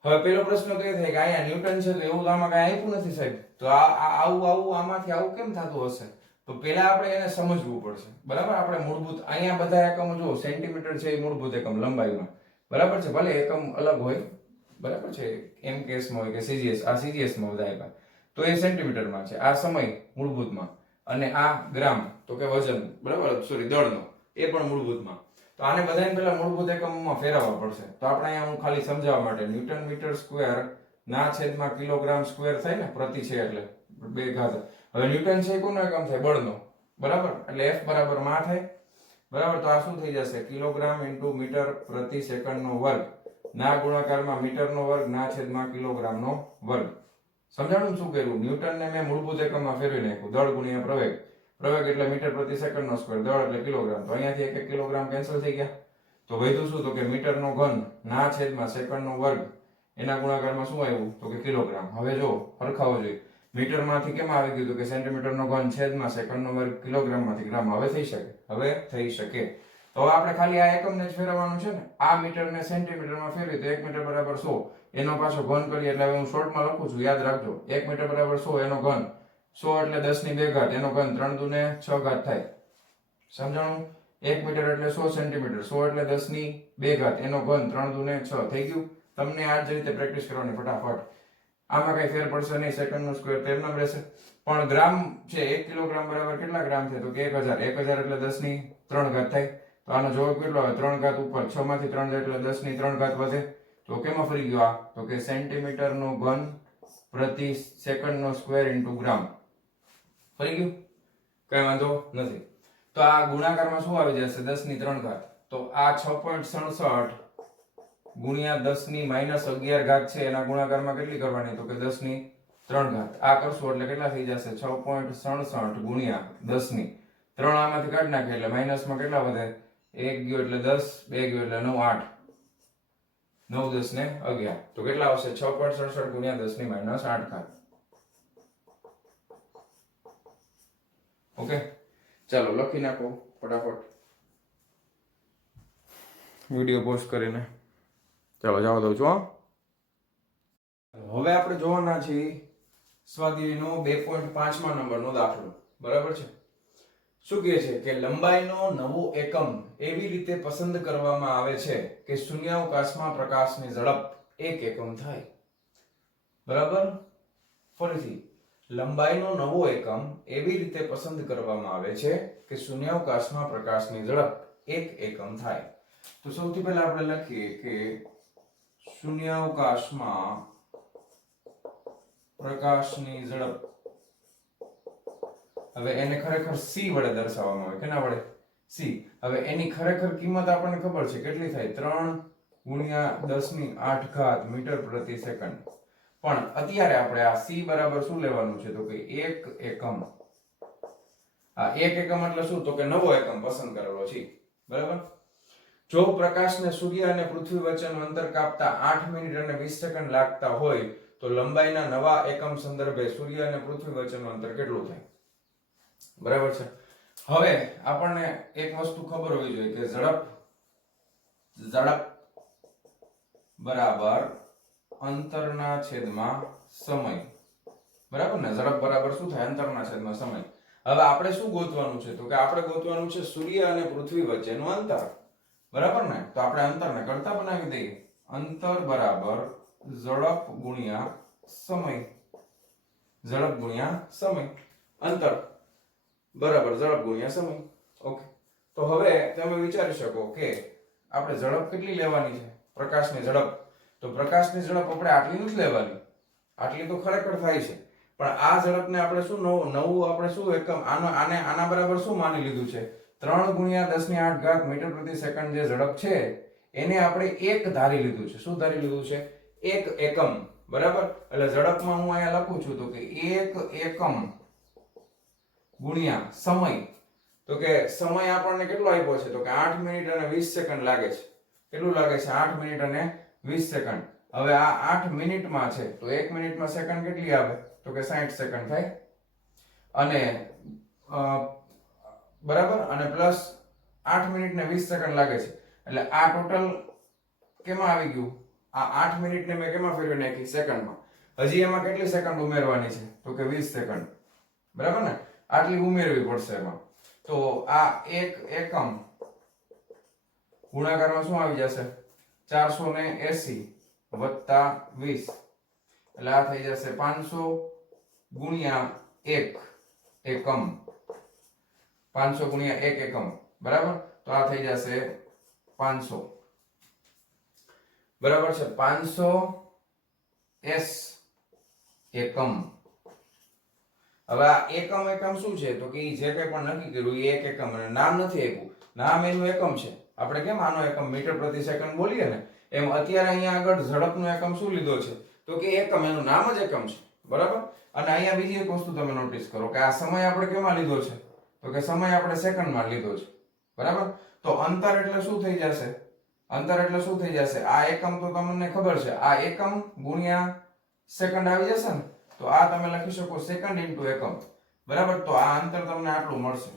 હવે પેલો પ્રશ્ન તો એ થાય કે અહીંયા ન્યૂટન છે તો એવું તો આમાં કઈ આપ્યું નથી સાહેબ, તો આવું આમાંથી આવું કેમ થતું હશે? તો પેલા આપણે એને સમજવું પડશે. બરાબર. આપણે મૂળભૂત અહીંયા બધા એકમો જુઓ, સેન્ટીમીટર છે એ મૂળભૂત એકમ લંબાઈમાં. બરાબર છે. ભલે એકમ અલગ હોય, બરાબર છે, MKS માં હોય કે CGS, આ CGS માં બધા આપ્યા તો એ સેન્ટીમીટરમાં છે. આ સમય મૂળભૂતમાં, અને આ ગ્રામ તો કે વજન, બરાબર, સોરી દળનો, એ પણ મૂળભૂતમાં. તો આને બધાને પહેલા મૂળભૂત એકમમાં ફેરવવા પડશે. તો આપણે અહીંયા હું ખાલી સમજાવવા માટે ન્યૂટન મીટર સ્ક્વેર ના છેદમાં કિલોગ્રામ સ્ક્વેર થાય ને, પ્રતિ છે એટલે 2 ઘાત. હવે ન્યૂટન છે કોનો એકમ થાય? બળનો. બરાબર. એટલે F બરાબર માં થાય. બરાબર. તો આ શું થઈ જશે? કિલોગ્રામ ઇન્ટુ મીટર પ્રતિ સેકન્ડનો વર્ગ ના ગુણાકારમાં મીટરનો વર્ગ ના છેદમાં કિલોગ્રામનો વર્ગ. સમજાણું શું કર્યું? ન્યૂટનને મેં મૂળભૂત એકમમાં ફેરવી નાખ્યું. દળ ગુણ્યા પ્રવેગ. પ્રવેગ એટલે મીટર પ્રતિ સેકન્ડનો સ્ક્વેર, દળ એટલે કિલોગ્રામ. તો અહીંયાથી 1 કિલોગ્રામ કેન્સલ થઈ ગયા. તો વધ્યું શું? તો કે મીટરનો ઘન ના છેદમાં સેકન્ડનો વર્ગ એના ગુણાકારમાં શું આવ્યું? તો કે કિલોગ્રામ. હવે જો હરખાવો જોઈએ, મીટરમાંથી કેમ આવી ગયું? તો કે સેન્ટીમીટરનો ઘન છેદમાં સેકન્ડનો વર્ગ કિલોગ્રામમાંથી ગ્રામ. હવે થઈ શકે? હવે થઈ શકે. તો હવે આપણે ખાલી આ એકમને જ ફેરવવાનું છે ને. આ મીટરને સેન્ટીમીટરમાં ફેરવી તો 1 મીટર બરાબર 100. એનો પાછો ઘન કરીએ એટલે હવે હું શોર્ટમાં લખું છું, યાદ રાખજો. 1 મીટર બરાબર 100, એનો ઘન 100 એટલે 10 ની 2 ઘાત, એનો ઘન 3 દુને 6 ઘાત થાય. સમજાણું? 1 મીટર એટલે 100 સેન્ટીમીટર, 100 એટલે 10 ની 2 ઘાત, એનો ઘન 3 દુને 6. થઈ ગયું? તમને આ જ રીતે પ્રેક્ટિસ કરવાની ફટાફટ. આમાં કઈ ફેર પડશે નહીં, સેકન્ડનો સ્ક્વેર તેમનો રહેશે. પણ ગ્રામ છે, 1 કિલોગ્રામ બરાબર કેટલા ગ્રામ થાય? તો કે 1000. 1000 એટલે 10 ની 3 ઘાત થાય. તો આનો જવાબ કેટલો આવે? 3 ઘાત ઉપર 6 માંથી 3 જાય એટલે 10 ની 3 ઘાત વધે. તો કેમાં ફરી ગયો આ? તો કે સેન્ટીમીટરનો ઘન પ્રતિ સેકન્ડનો સ્ક્વેર ઇન્ટુ ગ્રામ. ફરી ગયું? કઈ વાંધો નથી. તો આ ગુણાકારમાં શું આવી જશે? 10 ની 3 ઘાત. તો આ 6.67 ગુણ્યા 10 ની -11 ઘાત છે, એના ગુણાકારમાં કેટલી કરવાની? તો કે 10 ની 3 ઘાત. આ કરશું એટલે કેટલા થઈ જશે? 6.67 ગુણ્યા 10 ની 3, આમાંથી કાઢી નાખીએ એટલે માઇનસમાં કેટલા વધે? 1 ગયો એટલે 10, 2 ગયો એટલે 9, 8, 9 10 ને 11. તો કેટલા આવશે? 6.67 ગુણ્યા 10 ની -8 ઘાત. ઓકે, ચાલો લખી નાખો ફટાફટ વિડિયો પોસ્ટ કરીને. ચાલો જવા દઉં છું. હવે આપણે જોવાના છીએ સ્વાધ્યાયનો 2.5મા નંબરનો દાખલો. બરાબર છે. શું કહે છે કે લંબાઈનો નવો એકમ એવી રીતે પસંદ કરવામાં આવે છે કે શૂન્યાવકાશમાં પ્રકાશની ઝડપ 1 એકમ થાય. બરાબર. ફરીથી, લંબાઈનો નવો એકમ એવી રીતે પસંદ કરવામાં આવે છે કે શૂન્યાવકાશમાં પ્રકાશની ઝડપ 1 એકમ થાય. તો સૌથી પહેલા આપણે લખીએ કે શૂન્યાવકાશમાં પ્રકાશની ઝડપ. હવે એને ખરેખર c વડે દર્શાવવામાં આવે. કેના વડે? c. હવે એની ખરેખર કિંમત આપણને ખબર છે કેટલી થાય? 3 ગુણ્યા 10 ની 8 ઘાત મીટર પ્રતિ સેકન્ડ. પણ અત્યારે આપણે આ c બરાબર શું લેવાનું છે? તો કે 1 એકમ. આ 1 એકમ એટલે શું? તો કે નવો એકમ પસંદ કરેલો છે. બરાબર. જો પ્રકાશને સૂર્ય અને પૃથ્વી વચ્ચેનું અંતર કાપતા 8 મિનિટ અને 20 સેકન્ડ લાગતા હોય તો લંબાઈના નવા એકમ સંદર્ભે સૂર્ય અને પૃથ્વી વચ્ચેનું અંતર કેટલું થાય? બરાબર છે. હવે આપણને એક વસ્તુ ખબર હોવી જોઈએ કે ઝડપ બરાબર અંતરના છેદમાં સમય. બરાબર ને? ઝડપ બરાબર શું થાય? અંતરના છેદમાં સમય. હવે આપણે શું ગોતવાનું છે? તો કે આપણે ગોતવાનું છે સૂર્ય અને પૃથ્વી વચ્ચેનું અંતર. બરાબર ને? તો આપણે અંતરને કરતા બનાવી દઈએ. અંતર બરાબર ઝડપ ગુણ્યા સમય. ઝડપ ગુણ્યા સમય. અંતર બરાબર ઝડપ ગુણ્યા સમય. ઓકે. તો હવે તમે વિચારી શકો કે આપણે ઝડપ કેટલી લેવાની છે? પ્રકાશની ઝડપ. તો પ્રકાશની ઝડપ આપણે આટલી નથી લેવાની. આટલી તો ખરેખર થાય છે. પણ આ ઝડપને આપણે શું નવું આપણે શું એકમ આના બરાબર શું માની લીધું છે? 3 ગુણ્યા 10 ની 8 ઘાત મીટર પ્રતિ સેકન્ડ જે ઝડપ છે એને આપણે 1 ધારી લીધું છે. શું ધારી લીધું છે? 1 એકમ. બરાબર. એટલે ઝડપમાં હું અહીંયા લખું છું તો કે 1 એકમ ગુણ્યા સમય. તો કે સમય આપણને કેટલો આપ્યો છે? તો કે 8 મિનિટ અને 20 સેકન્ડ લાગે છે. કેટલું લાગે છે? 8 મિનિટ અને 20 સેકન્ડ. હવે આ 8 મિનિટમાં છે તો 1 મિનિટમાં સેકન્ડ કેટલી આવે? તો કે 60 સેકન્ડ થાય. અને બરાબર, અને પ્લસ 8 મિનિટ ને 20 સેકન્ડ લાગે છે. એટલે આ ટોટલ કેમાં આવી ગયું? આ 8 મિનિટ ને મેં કેમાં ફેરવી નાખી? સેકન્ડમાં. હજી એમાં કેટલી સેકન્ડ ઉમેરવાની છે? તો કે 20 સેકન્ડ. બરાબર ને? આટલી ઉમેરવી પડશે એમાં. તો આ એક એકમ ગુણાકારમાં શું આવી જશે? 480 વત્તા 20, એટલે આ થઈ જશે 500 ગુણ્યા 1 એકમ. 500 ગુણ્યા 1 એકમ. બરાબર, તો આ થઈ જશે 500. બરાબર છે? 500 s એકમ. હવે આ એકમ એકમ શું છે? તો કે જે કંઈ પણ નક્કી કર્યું એ એક એકમ, અને નામ નથી આપ્યું. નામ એનું એકમ છે. આપણે કેમ આનો એકમ મીટર પ્રતિ સેકન્ડ બોલીએ ને, એમ અત્યારે અહીંયા આગળ ઝડપનો એકમ શું લીધો છે? તો કે એકમ, એનું નામ જ એકમ છે. બરાબર. અને અહીંયા બીજી એક વસ્તુ તમે નોટિસ કરો કે આ સમય આપણે કેમાં લીધો છે? તો કે સમય આપણે સેકન્ડમાં લીધો છે. બરાબર. તો અંતર એટલે શું થઈ જશે? અંતર એટલે શું થઈ જશે? આ એકમ તો તમને ખબર છે, આ એકમ ગુણ્યા સેકન્ડ આવી જશે ને, તો આ તમે લખી શકો સેકન્ડ ઇન્ટુ એકમ. બરાબર. તો આ અંતર તમને આટલું મળશે.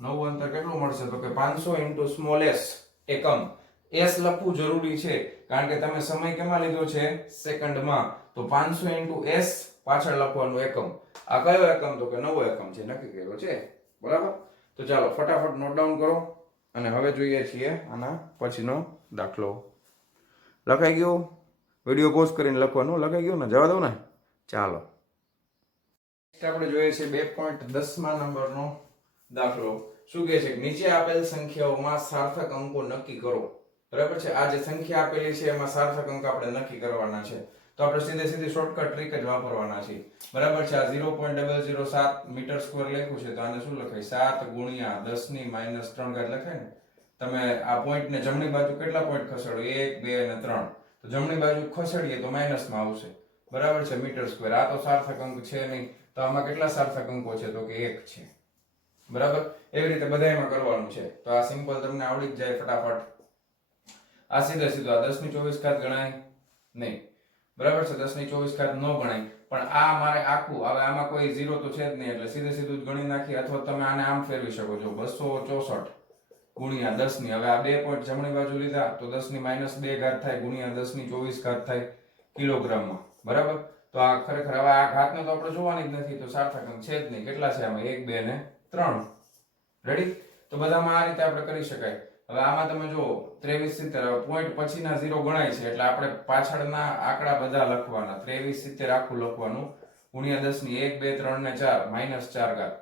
નવું અંતર કેટલું મળશે? તો કે 500 ઇન્ટુ સ્મોલ s એકમ. s લખવું જરૂરી છે કારણ કે તમે સમય કેમાં લીધો છે? સેકન્ડમાં. તો 500 ઇન્ટુ s પાછળ લખવાનું એકમ. આ કયો એકમ? તો કે નવો એકમ છે, નક્કી કર્યો છે. બરાબર. તો ચાલો ફટાફટ નોટ ડાઉન કરો અને હવે જોઈએ છીએ આના પછીનો દાખલો. લખાઈ ગયું? વિડીયો પોઝ કરીને લખવાનું. લખાઈ ગયું ને? જવા દઉં ને? ચાલો આપણે જોઈએ છે 2.10 નંબરનો દાખલો. શું કહે છે? નીચે આપેલ સંખ્યાઓમાં સાર્થક અંકો નક્કી કરો. બરાબર છે? આ જે સંખ્યા આપેલી છે એમાં સાર્થક અંક આપણે નક્કી કરવાના છે. તો આપણે સીધી શોર્ટકટ ટ્રીક જ વાપરવાના છે. બરાબર છે? આ 0.007 મીટર સ્ક્વેર લખ્યું છે, તો આને શું લખાય? 7 ગુણ્યા 10 ની માઈનસ 3 ઘાત લખાય ને. તમે આ પોઈન્ટ ને જમણી બાજુ કેટલા પોઈન્ટ ખસેડો? 1 2 અને 3. તો જમણી બાજુ ખસેડીએ તો માઈનસમાં આવશે. બરાબર છે? Metre square. આ તો સાર્થક અંક છે નહીં. તો આમાં કેટલા સાર્થક અંકો છે? તો કે 1 છે. બરાબર. એવી રીતે બધાયમાં કરવાનું છે. તો આ સિમ્પલ તમને આવડી જ જાય ફટાફટ. આ સીધે સીધું આ 10 ની 24 ઘાત ગણાય નહીં. બરાબર છે? 10 ની 24 ઘાત ન ગણાય. પણ આ મારે આખું, હવે આમાં કોઈ 0 તો છે જ નહીં, એટલે સીધે સીધું જ ગણી નાખી. અથવા તમે આને આમ ફેરવી શકો છો, 264 ગુણ્યા 10 ની. હવે આ બે પોઈન્ટ જમણી બાજુ લીધા તો 10 ની માઈનસ 2 ઘાત થાય ગુણ્યા 10 ની 24 ઘાત થાય કિલોગ્રામમાં. બરાબર. તો આ ખરેખર હવે આ ઘાતને તો આપણે જોવાની જ નથી, તો સાર્થક અંક છે જ નહીં. કેટલા છે આમાં? 1 2 ને 3. રેડી? તો બધામાં આ રીતે આપણે કરી શકાય. હવે આમાં તમે જો 2370, પોઈન્ટ પછીના 0 ગણાય છે એટલે આપણે પાછળના આંકડા બધા લખવાના. 2370 આખું લખવાનું ગુણ્યા 10 ની 1 2 3 ને 4 માઈનસ 4 ઘાત.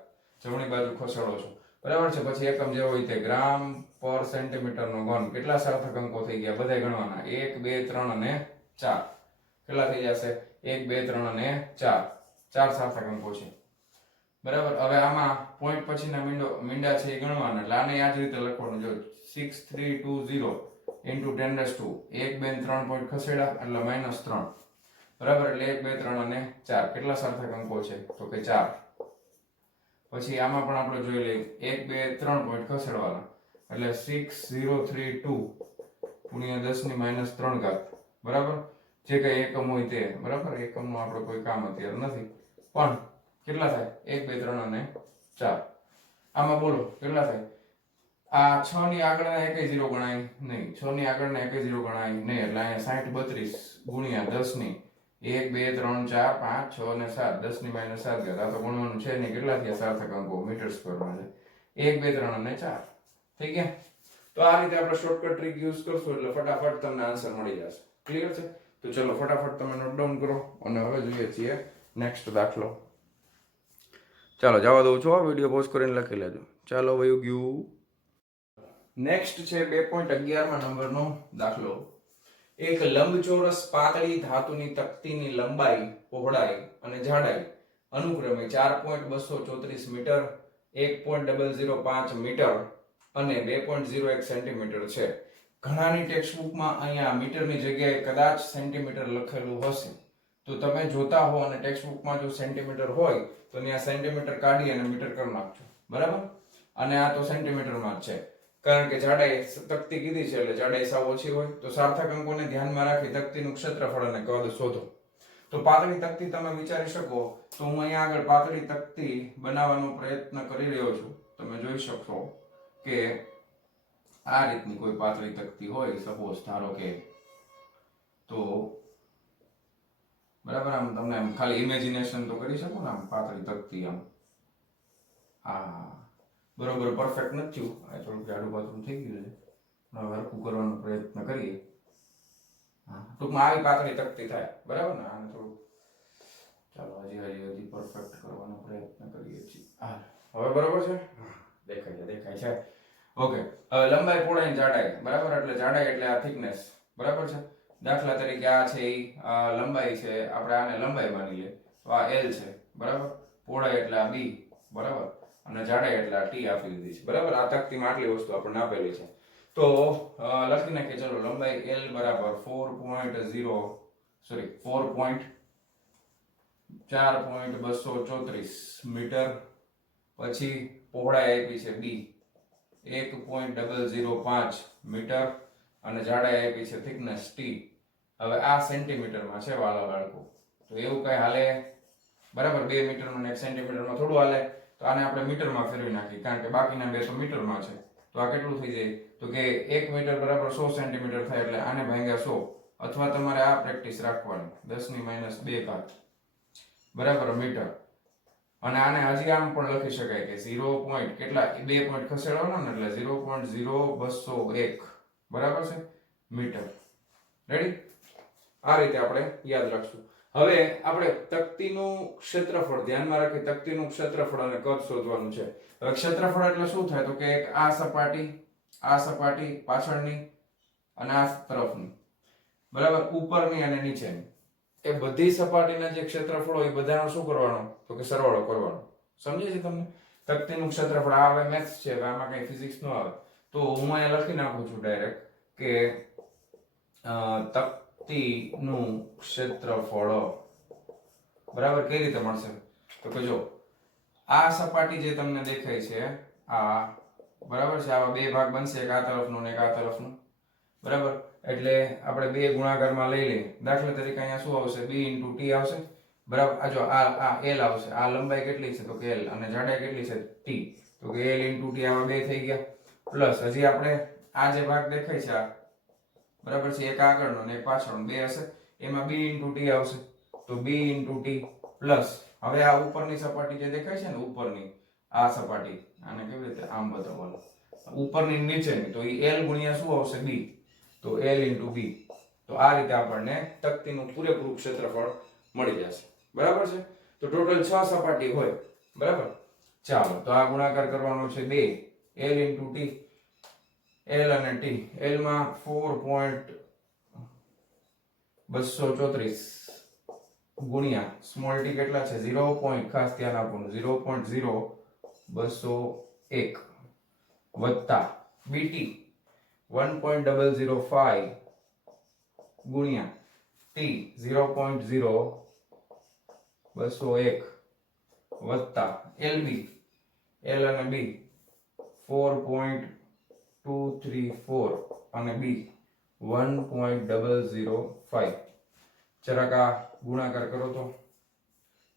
જમણી બાજુ ખસેડો છો. બરાબર છે? પછી એકમ જે હોય તે ગ્રામ પર સેન્ટીમીટર નો ઘન. કેટલા સાર્થક અંકો થઈ ગયા? બધા ગણવાના. 1 2 3 અને 4. કેટલા થઈ જશે? 1 2 3 અને 4. 4 સાર્થક અંકો છે. બરાબર. હવે આમાં પોઈન્ટ પછીના મીંડા છે એ ગણવાના. એટલે આને આ જ રીતે લખવાનું. જો 6320 ઇન્ટુ 10⁻². 1 2 3 પોઈન્ટ ખસેડા એટલે -3. બરાબર. એટલે 1 2 3 અને 4. કેટલા સાર્થક અંકો છે? તો કે 4. પછી આમાં પણ આપણે જોઈ લઈએ. 1 2 3 પોઈન્ટ ખસેડવાના એટલે 6032 ગુણ્યા 10 ની -3 ઘાત. બરાબર. જે કઈ એકમ હોય તે. બરાબર. એકમનું આપણે કોઈ કામ અત્યારે નથી, પણ કેટલા થાય? 1 2 3 અને 4. આમાં બોલો કેટલા થાય? આ 6 ની આગળના એકેય 0 ગણાય નહીં. 6 ની આગળના એકેય 0 ગણાય નહીં. એટલે અહીંયા 60 32 ગુણ્યા 10 ની 1 2 3 4 5 6 અને 7. 10 ની -7 ઘાત. આ તો ગણવાનું છે નહીં. કેટલા થયા સાર્થક અંકો મીટર સ્ક્વેરમાં છે? 1 2 3 અને 4. થઈ ગયા? તો આ રીતે આપણે શોર્ટકટ ટ્રીક યુઝ કરશું એટલે ફટાફટ તમને આન્સર મળી જશે. ક્લિયર છે? તો ચલો ફટાફટ તમે નોટ ડાઉન કરો અને હવે જોઈએ છીએ નેક્સ્ટ દાખલો. ચાલો જવા દઉં છું. વિડીયો પોઝ કરીને લખી લેજો. ચાલો વયું ગયું. નેક્સ્ટ છે 2.11 નંબરનો દાખલો. એક લંબચોરસ પાતળી ધાતુની તકતીની લંબાઈ, પહોળાઈ અને જાડાઈ અનુક્રમે 4.234 મીટર, 1.005 મીટર અને 2.01 સેન્ટીમીટર છે. ઘણાની ટેક્સ્ટબુકમાં અહીંયા મીટરની જગ્યાએ કદાચ સેન્ટીમીટર લખેલું હશે. તો તમે જોતા હો અને ટેક્સ્ટબુકમાં જો સેન્ટીમીટર હોય તો ત્યાં સેન્ટીમીટર કાઢી અને મીટર કરી નાખજો. બરાબર. અને આ તો સેન્ટીમીટરમાં જ છે કારણ કે જાડાઈ તકતી કીધી છે એટલે જાડાઈ સાવ ઓછી હોય. તો સાર્થક અંકોને ધ્યાનમાં રાખી તકતીનું ક્ષેત્રફળ અને કદ શોધો. તો પાતળી તકતી તમે વિચારી શકો તો હું અહીંયા આગળ પાતળી તકતી બનાવવાનો પ્રયત્ન કરી રહ્યો છું. તો તમે જોઈ શકશો કે આ રીતની કોઈ પાતળી તકતી હોય, સપોઝ ધારો કે, તો બરાબર, આમ તમને આમ ખાલી ઇમેજિનેશન તો કરી શકો ને, આમ પાતળી તકતી આમ, હા બરોબર પરફેક્ટ નથી થયું, આ થોડુંક જાડું પાતળું થઈ ગયું છે, હવે હરખું કરવાનો પ્રયત્ન કરીએ. હા ટૂંકમાં આવી પાતળી તકતી થાય, બરાબર ને, આને થોડું ચાલો હજી પરફેક્ટ કરવાનો પ્રયત્ન કરીએ છીએ. હા હવે બરોબર છે, દેખાય છે. ઓકે, હવે લંબાઈ, પહોળાઈ અને જાડાઈ, બરાબર, એટલે જાડાઈ એટલે આ થિકનેસ, બરાબર છે. દાખલા તરીકે આ છે એ લંબાઈ છે, આપણે આને લંબાઈ માની લઈએ, તો આ L છે, બરાબર, પહોળાઈ એટલે આ B, બરાબર, અને જાડાઈ એટલે આ T આપી દીધી છે, બરાબર. આ તકતીમાં આટલી વસ્તુ આપણને આપેલી છે, તો લખી નાખીએ. ચલો, લંબાઈ L બરાબર 4.234 મીટર, પછી પહોળાઈ આપી છે B 1.005 મીટર, અને જાડાઈ આપી છે થિકનેસ T. હવે આ સેન્ટીમીટરમાં છે વાલા બાળકો, તો એવું કઈ હાલે, બરાબર, 2 મીટરમાં 1 સેન્ટીમીટરમાં થોડું હાલે, તો આને આપણે મીટરમાં ફેરવી નાખીએ, કારણ કે બાકીના બે તો મીટરમાં છે. તો આ કેટલું થઈ જાય, તો કે 1 મીટર બરાબર 100 સેન્ટીમીટર થાય, એટલે આને ભાગ્યા 100, અથવા તમારે આ પ્રેક્ટિસ રાખવાની 10 - 2 બરાબર મીટર. અને આને હજી આમ પણ લખી શકાય કે 0 પોઈન્ટ કેટલા, 2 પોઈન્ટ ખસેડવાનો ને, એટલે 0.0201 બરાબર છે મીટર. રેડી? આ રીતે આપણે યાદ રાખશું. હવે આપણે તકતીનું ક્ષેત્રફળ ધ્યાનમાં રાખી, તકતીનું ક્ષેત્રફળ અને કદ શોધવાનું છે. હવે ક્ષેત્રફળ એટલે શું થાય, તો કે એક આ સપાટી પાછળની અને આ તરફની, બરાબર, ઉપરની અને નીચેની, એ બધી સપાટીના જે ક્ષેત્રફળ હોય એ બધાનો શું કરવાનો, તો કે સરવાળો કરવાનો. સમજે છે તમને? તકતીનું ક્ષેત્રફળ આ હવે મેથ્સ છે, હવે આમાં કઈ ફિઝિક્સ ન આવે, તો હું અહીંયા લખી નાખું છું ડાયરેક્ટ કે તકતીનું ક્ષેત્રફળ, બરાબર, કઈ રીતે મળશે, તો કે જો આ સપાટી જે તમને દેખાય છે આ, બરાબર છે, આવા બે ભાગ બનશે, એક આ તરફનો ને એક આ તરફનો, બરાબર, એટલે આપણે બે ગુણાકારમાં લઈ લઈએ. દાખલા તરીકે અહીંયા શું આવશે, B × T આવશે, બરાબર. આ જો આ L આવશે, આ લંબાઈ કેટલી છે, તો કે L, અને જાડાઈ કેટલી છે, T, તો કે L × T, આવા બે થઈ ગયા. પ્લસ હજી આપણે આ જે ભાગ દેખાય છે આ, બરાબર છે, એક આગળનો ને એક પાછળનો, બે હશે, એમાં B × T આવશે, તો B × T પ્લસ હવે આ ઉપરની સપાટી જે દેખાય છે ને, ઉપરની આ સપાટી, આને કેવી રીતે આમ બતાવવાનું, ઉપરની નીચેની, તો એ L ગુણ્યા શું આવશે, B, તો L × B. તો આ રીતે આપણને તકતીનું પૂરેપૂરું ક્ષેત્રફળ મળી જશે, બરાબર છે. તો ટોટલ 6 સપાટી હોય, બરાબર. ચાલો, તો આ ગુણાકાર કરવાનો છે 2, L × T, L અને T, L માં 4.234 ગુણ્યા સ્મોલ t કેટલા છે, 0. ખાસ ધ્યાન આપવાનું, 0.0201 વત્તા BT 1.005 ગુણ્યા T 0.0201 વત્તા LB, L અને B 4.234 અને B 1.005. જરાક આ ગુણાકાર કરો તો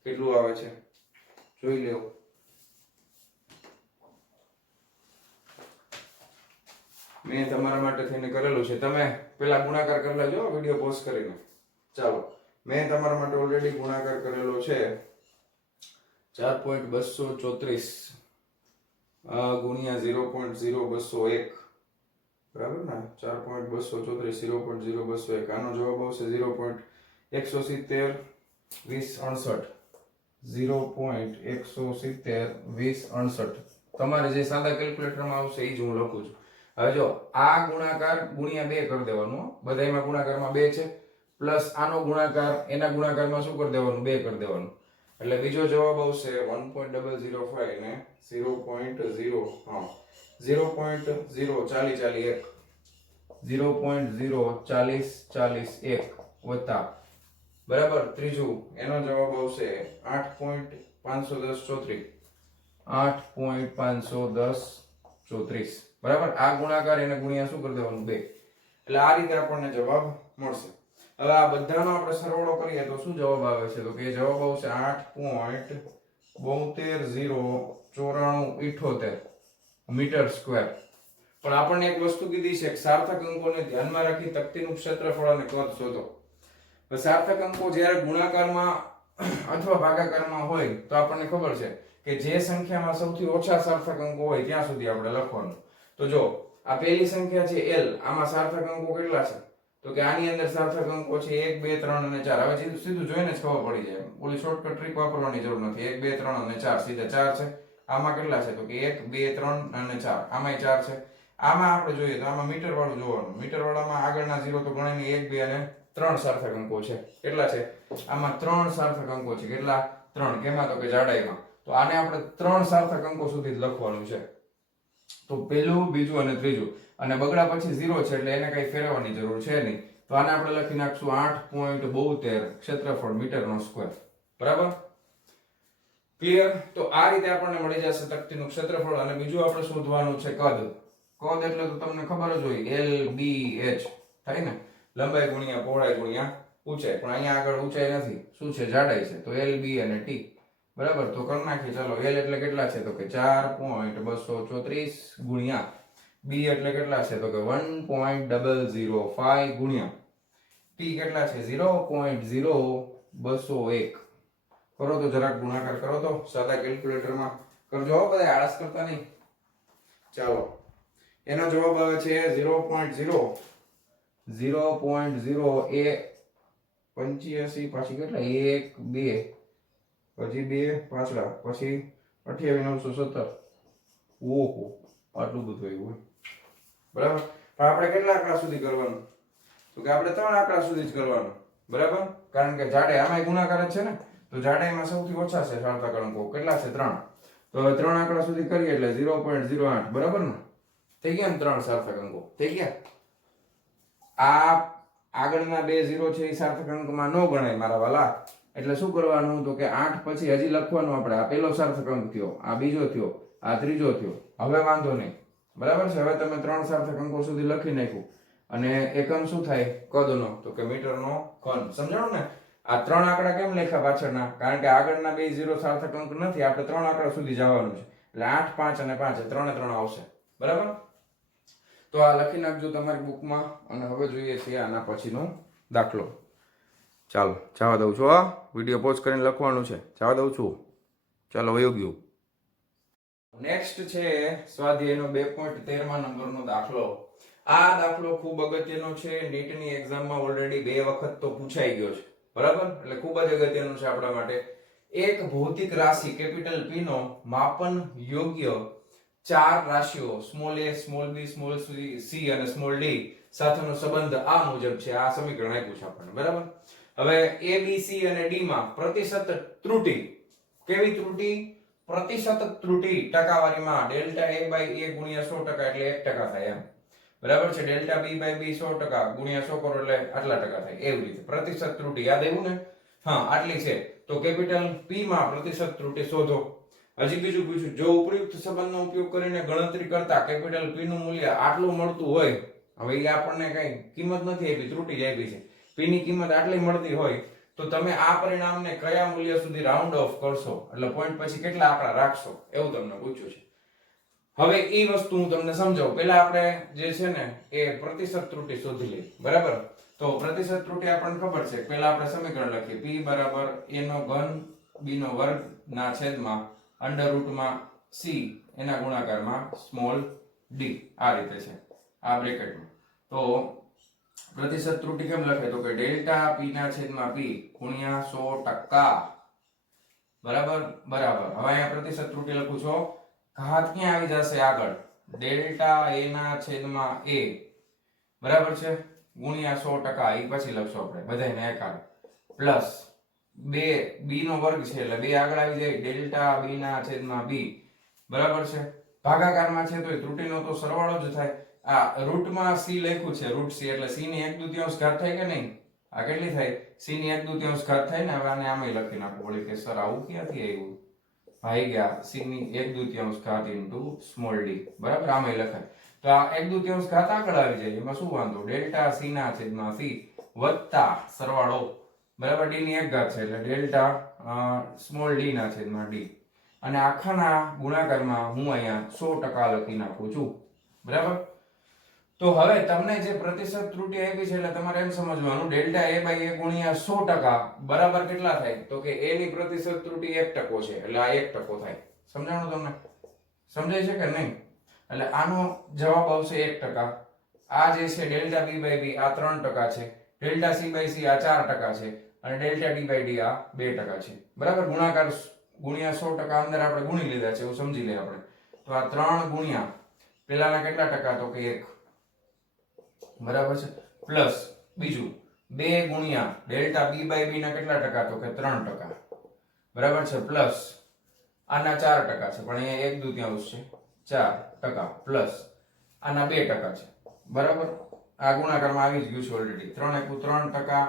કેટલું આવે છે જોઈ લેવો. મેં તમારા માટે થઈને કરેલું છે, તમે પેલા ગુણાકાર કરી લેજો વિડિયો પોઝ કરીને. ચાલો, મેં તમારા માટે ઓલરેડી ગુણાકાર કરેલો છે 4.234 ગુણ્યા 0.0201, બરાબર ને, 4.234 0.0201, આનો જવાબ આવશે 0.170 2068, 0.170 2068. તમારે જે સાદા કેલ્ક્યુલેટરમાં આવશે એ જ હું લખું છું. હવે જો આ ગુણાકાર ગુણ્યા 2 કરી દેવાનું, બધાયમાં ગુણાકારમાં 2 છે, પ્લસ આનો ગુણાકાર એના ગુણાકારમાં શું કરી દેવાનું, 2 કરી દેવાનું, એટલે બીજો જવાબ આવશે 1.005 ને 0.0, હા 0.04041, 0.04041 વત્તા, બરાબર, ત્રીજું એનો જવાબ આવશે 8.510 34, બરાબર. આ ગુણાકાર એને ગુણ્યા શું કરી દેવાનું, 2, એટલે આ રીતે આપણને જવાબ મળશે. હવે આ બધાનો આપણે સરવાળો કરીએ તો શું જવાબ આવે છે, તો કે જવાબ આવશે 8.7209478, મીટર સ્ક્વેર. પણ આપણને એક વસ્તુ કીધી છે કે સાર્થક અંકોને ધ્યાનમાં રાખી તકતીનું ક્ષેત્રફળ અને કદ શોધો. તો સાર્થક અંકો જ્યારે ગુણાકારમાં અથવા ભાગાકારમાં હોય તો આપણને ખબર છે કે જે સંખ્યામાં સૌથી ઓછા સાર્થક અંકો હોય ત્યાં સુધી આપણે લખવાનું. તો જો આ પહેલી સંખ્યા છે l, આમાં સાર્થક અંકો કેટલા છે? તો કે આની અંદર સાર્થક અંકો છે 1 2 3 અને 4. હવે સીધું જોઈને જ ખબર પડી જાય, ઓલી શોર્ટકટ ટ્રીક વાપરવાની જરૂર નથી. 1 2 3 અને 4, સીધા 4 છે. આમાં કેટલા છે? તો કે 1 2 3 અને 4, આમાંય 4 છે. આમાં આપણે જોઈએ તો આમાં મીટર વાળું જોવાનું. મીટર વાળામાં આગળના 0 તો ગણાય નહીં, 1 2 અને 3 સાર્થક અંકો છે. કેટલા છે? આમાં 3 સાર્થક અંકો છે. કેટલા? 3. કેમાં? તો કે જાડાઈમાં. તો આને આપણે 3 સાર્થક અંકો સુધી જ લખવાનું છે. તો પહેલું, બીજું અને ત્રીજું. અને બગડા પછી 0 છે એટલે એને કઈ ફેરવવાની જરૂર છે નહીં. તો આને આપણે લખી નાખશું 8.72 ક્ષેત્રફળ મીટરનો સ્ક્વેર. બરાબર? ક્લિયર? તો આ રીતે આપણને મળી જશે તકતીનું ક્ષેત્રફળ. અને બીજું આપણે શોધવાનું છે કદ. કદ એટલે તો તમને ખબર જ હોય, L B H થાય ને, લંબાઈ ગુણ્યા પહોળાઈ ગુણ્યા ઊંચાઈ. પણ અહીંયા આગળ ઊંચાઈ નથી, શું છે? જાડાઈ છે. તો L B અને T. બરાબર? તો કરી નાખીએ. ચાલો, L એટલે કેટલા છે? તો કે 4.234 ગુણ્યા B એટલે કેટલા છે? તો કે 1.005 ગુણ્યા T કેટલા છે? 0.0201. કરો તો જરાક ગુણાકાર કરો તો સાદા કેલ્ક્યુલેટરમાં કરજો, બધા આળસ કરતા નહીં. ચાલો, એનો જવાબ આવે છે 0.85 પાછી કેટલા? 1 2 પછી 2 પાછલા પછી 28917. ઓહો, આટલું બધું આવ્યું. બરાબર? પણ આપણે કેટલા આંકડા સુધી કરવાનું? તો કે આપણે 3 આંકડા સુધી જ કરવાનું. બરાબર? કારણ કે જાડાઈ આમાંય ગુણાકાર જ છે ને, તો જાડાઈમાં સૌથી ઓછા છે સાર્થક અંકો. કેટલા છે? 3. તો હવે 3 આંકડા સુધી કરીએ એટલે 0.08. બરાબર ને? થઈ ગયા ને 3 સાર્થક અંકો? થઈ ગયા. આ આગળના 2 0 છે એ સાર્થક અંકમાં ન ગણાય મારા વાલા. એટલે શું કરવાનું? તો કે 8 પછી હજી લખવાનું આપણે. આ પહેલો સાર્થક અંક થયો, આ બીજો થયો, આ ત્રીજો થયો. હવે વાંધો નહીં. બરાબર છે? હવે તમે 3 સાર્થક અંકો સુધી લખી નાખ્યું. અને એકમ શું થાય કદનો? તો કે મીટરનો ઘન. સમજાણું ને? આ 3 આંકડા કેમ લખ્યા પાછળના? કારણ કે આગળના 2 0 સાર્થક અંક નથી, આપણે 3 આંકડા સુધી જવાનું છે. એટલે 8 5 અને 5 એ 3 3 આવશે. બરાબર? તો આ લખી નાખજો તમારી બુકમાં. અને હવે જોઈએ છીએ આના પછીનો દાખલો. ચાલો, જવા દઉં છું. વિડીયો પોઝ કરીને લખવાનું છે. જવા દઉં છું. ચાલો, વયો ગયું. નેક્સ્ટ છે સ્વાધ્યાયનો 2.13 નંબરનો દાખલો. આ દાખલો ખૂબ અગત્યનો છે. નીટની એક્ઝામમાં ઓલરેડી 2 વખત તો પૂછાઈ ગયો છે. બરાબર? એટલે ખૂબ જ અગત્યનું છે આપણા માટે. એક ભૌતિક રાશિ કેપિટલ P નો માપન યોગ્ય 4 રાશિઓ small a, small b, small c અને સ્મોલ d સાથેનો સંબંધ આ મુજબ છે. આ સમીકરણ આપ્યું છે આપણને. બરાબર? હવે a b c અને d માં પ્રતિશત ત્રુટિ. કેવી ત્રુટિ? પ્રતિશત ત્રુટિ ટકાવારીમાં ડેલ્ટા a બાય a ગુણ્યા 100% એટલે 1% થાય એમ. બરાબર છે? ડેલ્ટા b બાય b 100% ગુણ્યા 100 કરો એટલે આટલા ટકા થાય. એવી રીતે પ્રતિશત ત્રુટિ યાદ આવ્યું ને? હા, આટલી છે. તો કેપિટલ P માં પ્રતિશત ત્રુટિ શોધો. હજી બીજું પૂછ્યું, જો ઉપયુક્ત સંબંધનો ઉપયોગ કરીને ગણતરી કરતા કેપિટલ P નું મૂલ્ય આટલું મળતું હોય. હવે એ આપણને કઈ કિંમત નથી આપી, ત્રુટિ જ આપી છે. P ની કિંમત આટલી મળતી હોય તો તમે આ પરિણામને કયા મૂલ્ય સુધી રાઉન્ડ ઓફ કરશો? એટલે પોઈન્ટ પછી કેટલા આંકડા રાખશો? એવું તમને પૂછ્યું છે. હવે એ વસ્તુ હું તમને સમજાવું. પહેલા આપણે જે છે ને એ પ્રતિશત ત્રુટિ શોધી લઈએ. બરાબર? તો પ્રતિશત ત્રુટિ આપણને ખબર છે. પહેલા આપણે સમીકરણ લખીએ. P બરાબર a નો ઘન b નો વર્ગ ના છેદમાં અંડર રૂટમાં c એના ગુણાકારમાં સ્મોલ d. આ રીતે છે આ બ્રેકેટમાં. તો પ્રતિશત ત્રુટિ કેમ લખે? તો કે ડેલ્ટા p ના છેદમાં p ગુણ્યા 100%. બરાબર? બરાબર. હવે અહીંયા પ્રતિશત ત્રુટિ લખું છું. ઘાત ક્યાં આવી જશે આગળ? ડેલ્ટા a ના છેદમાં a. બરાબર છે? ગુણ્યા 100%. એ પછી લખશું આપણે બધાયને એકારે. પ્લસ 2 b નો વર્ગ છે એટલે 2 આગળ આવી જાય. ડેલ્ટા b ના છેદમાં b. બરાબર છે? ભાગાકારમાં છે તો એ ત્રુટિનો તો સરવાળો જ થાય. આ રૂટમાં c લખ્યું છે, રૂટ c એટલે c ની 1/2 ઘાત થાય કે નહીં? આ કેટલી થાય? c ની 1/2 ઘાત થાય ને. હવે આને આમે લખી નાખો. વળી કે સર આવું ક્યાંથી આવ્યું? ભાઈ ગયા c ની 1/2 ઘાત ઇન્ટુ સ્મોલ d. બરાબર? આમે લખાય. તો આ 1/2 ઘાત આગળ આવી જાય. એમાં શું વાંધો? ડેલ્ટા c ના છેદમાં c વત્તા સરવાળો. બરાબર? d ની 1 ઘાત છે એટલે ડેલ્ટા સ્મોલ d ના છેદમાં d. અને આખાના ગુણાકારમાં હું અહીંયા 100% લખી નાખું છું. બરાબર. તો હવે તમને જે પ્રતિશત ત્રુટિ આપી છે એટલે તમારે એમ સમજવાનું ડેલ્ટા a બાય a ગુણ્યા 100% બરાબર કેટલા થાય? તો કે a ની પ્રતિશત ત્રુટિ 1% છે એટલે આ 1% થાય. સમજાણું તમને? સમજાય છે કે નહીં? એટલે આનો જવાબ આવશે 1%. આ જે છે ડેલ્ટા b બાય b આ 3% છે, ડેલ્ટા c બાય c આ 4% છે અને ડેલ્ટા d બાય d આ 2% છે. બરાબર. ગુણાકાર ગુણ્યા 100% અંદર આપણે ગુણી લીધા છે એવું સમજી લઈએ આપણે. તો આ 3 ગુણ્યા પેલાના કેટલા ટકા? તો કે 1. બરાબર છે. પ્લસ બીજું 2 ગુણ્યા ડેલ્ટા b બાય b ના કેટલા ટકા? તો કે 3%. બરાબર છે. પ્લસ આના 4% છે પણ અહીંયા 1/2 છે 4% પ્લસ આના 2% છે. બરાબર. આ ગુણાકારમાં આવી જ ગયું છે ઓલરેડી. 3 એકુ 3%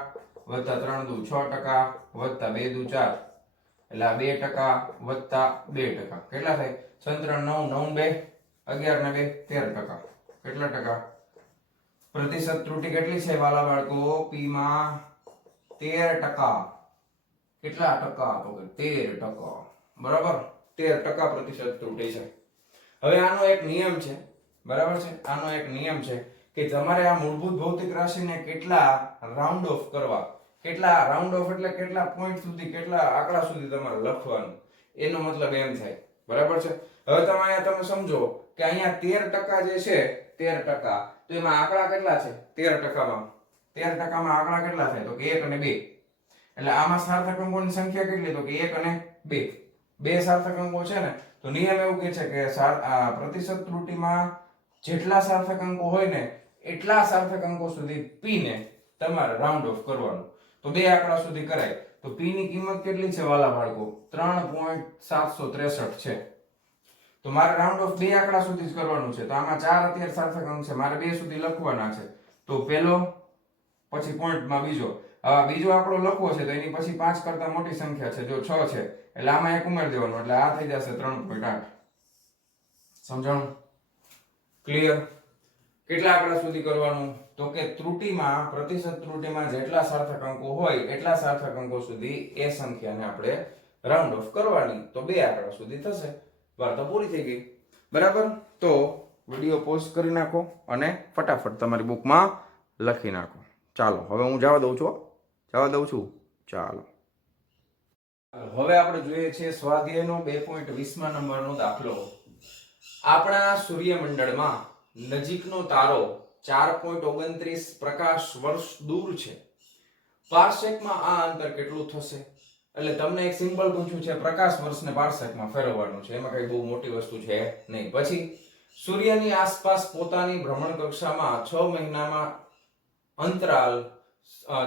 વત્તા 3 દુ 6% વત્તા 2 દુ 4 એટલે આ 2% વત્તા 2% કેટલા થાય? 6 3 9 9 2 11 ને 2 13%. કેટલા ટકા? પ્રતિશત ત્રુટિ કેટલી છે વાલા બાળકો? p માં 13%. કેટલા ટકા? તો કે 13%. બરાબર. 13% પ્રતિશત ત્રુટિ છે. હવે આનો એક નિયમ છે. બરાબર છે. આનો એક નિયમ છે કે તમારે આ મૂળભૂત ભૌતિક રાશિને કેટલા રાઉન્ડ ઓફ કરવા, કેટલા રાઉન્ડ ઓફ એટલે કેટલા પોઈન્ટ સુધી, કેટલા આંકડા સુધી તમારે લખવાનું, એનો મતલબ એમ થાય. બરાબર છે. હવે તમે સમજો કે અહીંયા 13% જે છે 13%, તો એમાં આંકડા કેટલા છે? 13%માં 13%માં આંકડા કેટલા થાય? તો કે 1 અને 2. એટલે આમાં સાર્થક અંકોની સંખ્યા કેટલી? તો કે 1 અને 2. બે સાર્થક અંકો છે ને, તો નિયમ એવું કહે છે કે પ્રતિશત ત્રુટિમાં જેટલા સાર્થક અંકો હોય ને એટલા સાર્થક અંકો સુધી p ને તમારે રાઉન્ડ ઓફ કરવાનું. તો બે આંકડા સુધી કરાય. તો p ની કિંમત કેટલી છે વાલા બાળકો? 3.763 છે. તો મારે રાઉન્ડ ઓફ બે આંકડા સુધી જ કરવાનું છે. તો આમાં 4 અત્યારે સાર્થક અંક છે, મારે 2 સુધી લખવાના છે. તો પહેલો, પછી પોઈન્ટમાં બીજો. હવે બીજો આંકડો લખવો છે તો એની પછી 5 કરતા મોટી સંખ્યા છે, જો 6 છે એટલે આમાં એક ઉમેરી દેવાનું એટલે આ થઈ જશે 3.8. સમજાણું? ક્લિયર? કેટલા આંકડા સુધી કરવાનું? તો કે ત્રુટિમાં, પ્રતિશત ત્રુટિમાં જેટલા સાર્થક અંકો હોય એટલા સાર્થક અંકો સુધી એ સંખ્યાને આપણે રાઉન્ડ ઓફ કરવાની. તો બે આંકડા સુધી થશે. વાર્તા પૂરી થઈ ગઈ. બરાબર. તો વિડિયો પોઝ કરી નાખો અને ફટાફટ તમારી બુકમાં લખી નાખો. ચાલો હવે હું જવા દઉં છું. ચાલો હવે આપણે જોઈએ છે સ્વાધ્યાયનો 2.20 નંબરનો દાખલો. આપણા સૂર્યમંડળમાં નજીકનો તારો 4.29 પ્રકાશ વર્ષ દૂર છે. પારસેકમાં આ અંતર કેટલું થશે? એટલે તમને એક સિમ્પલ પૂછ્યું છે, પ્રકાશ વર્ષને પારસેકમાં ફેરવવાનું છે. એમાં કઈ બહુ મોટી વસ્તુ છે નહીં. પછી સૂર્યની આસપાસ પોતાની ભ્રમણ કક્ષામાં 6 મહિનામાં અંતરાલ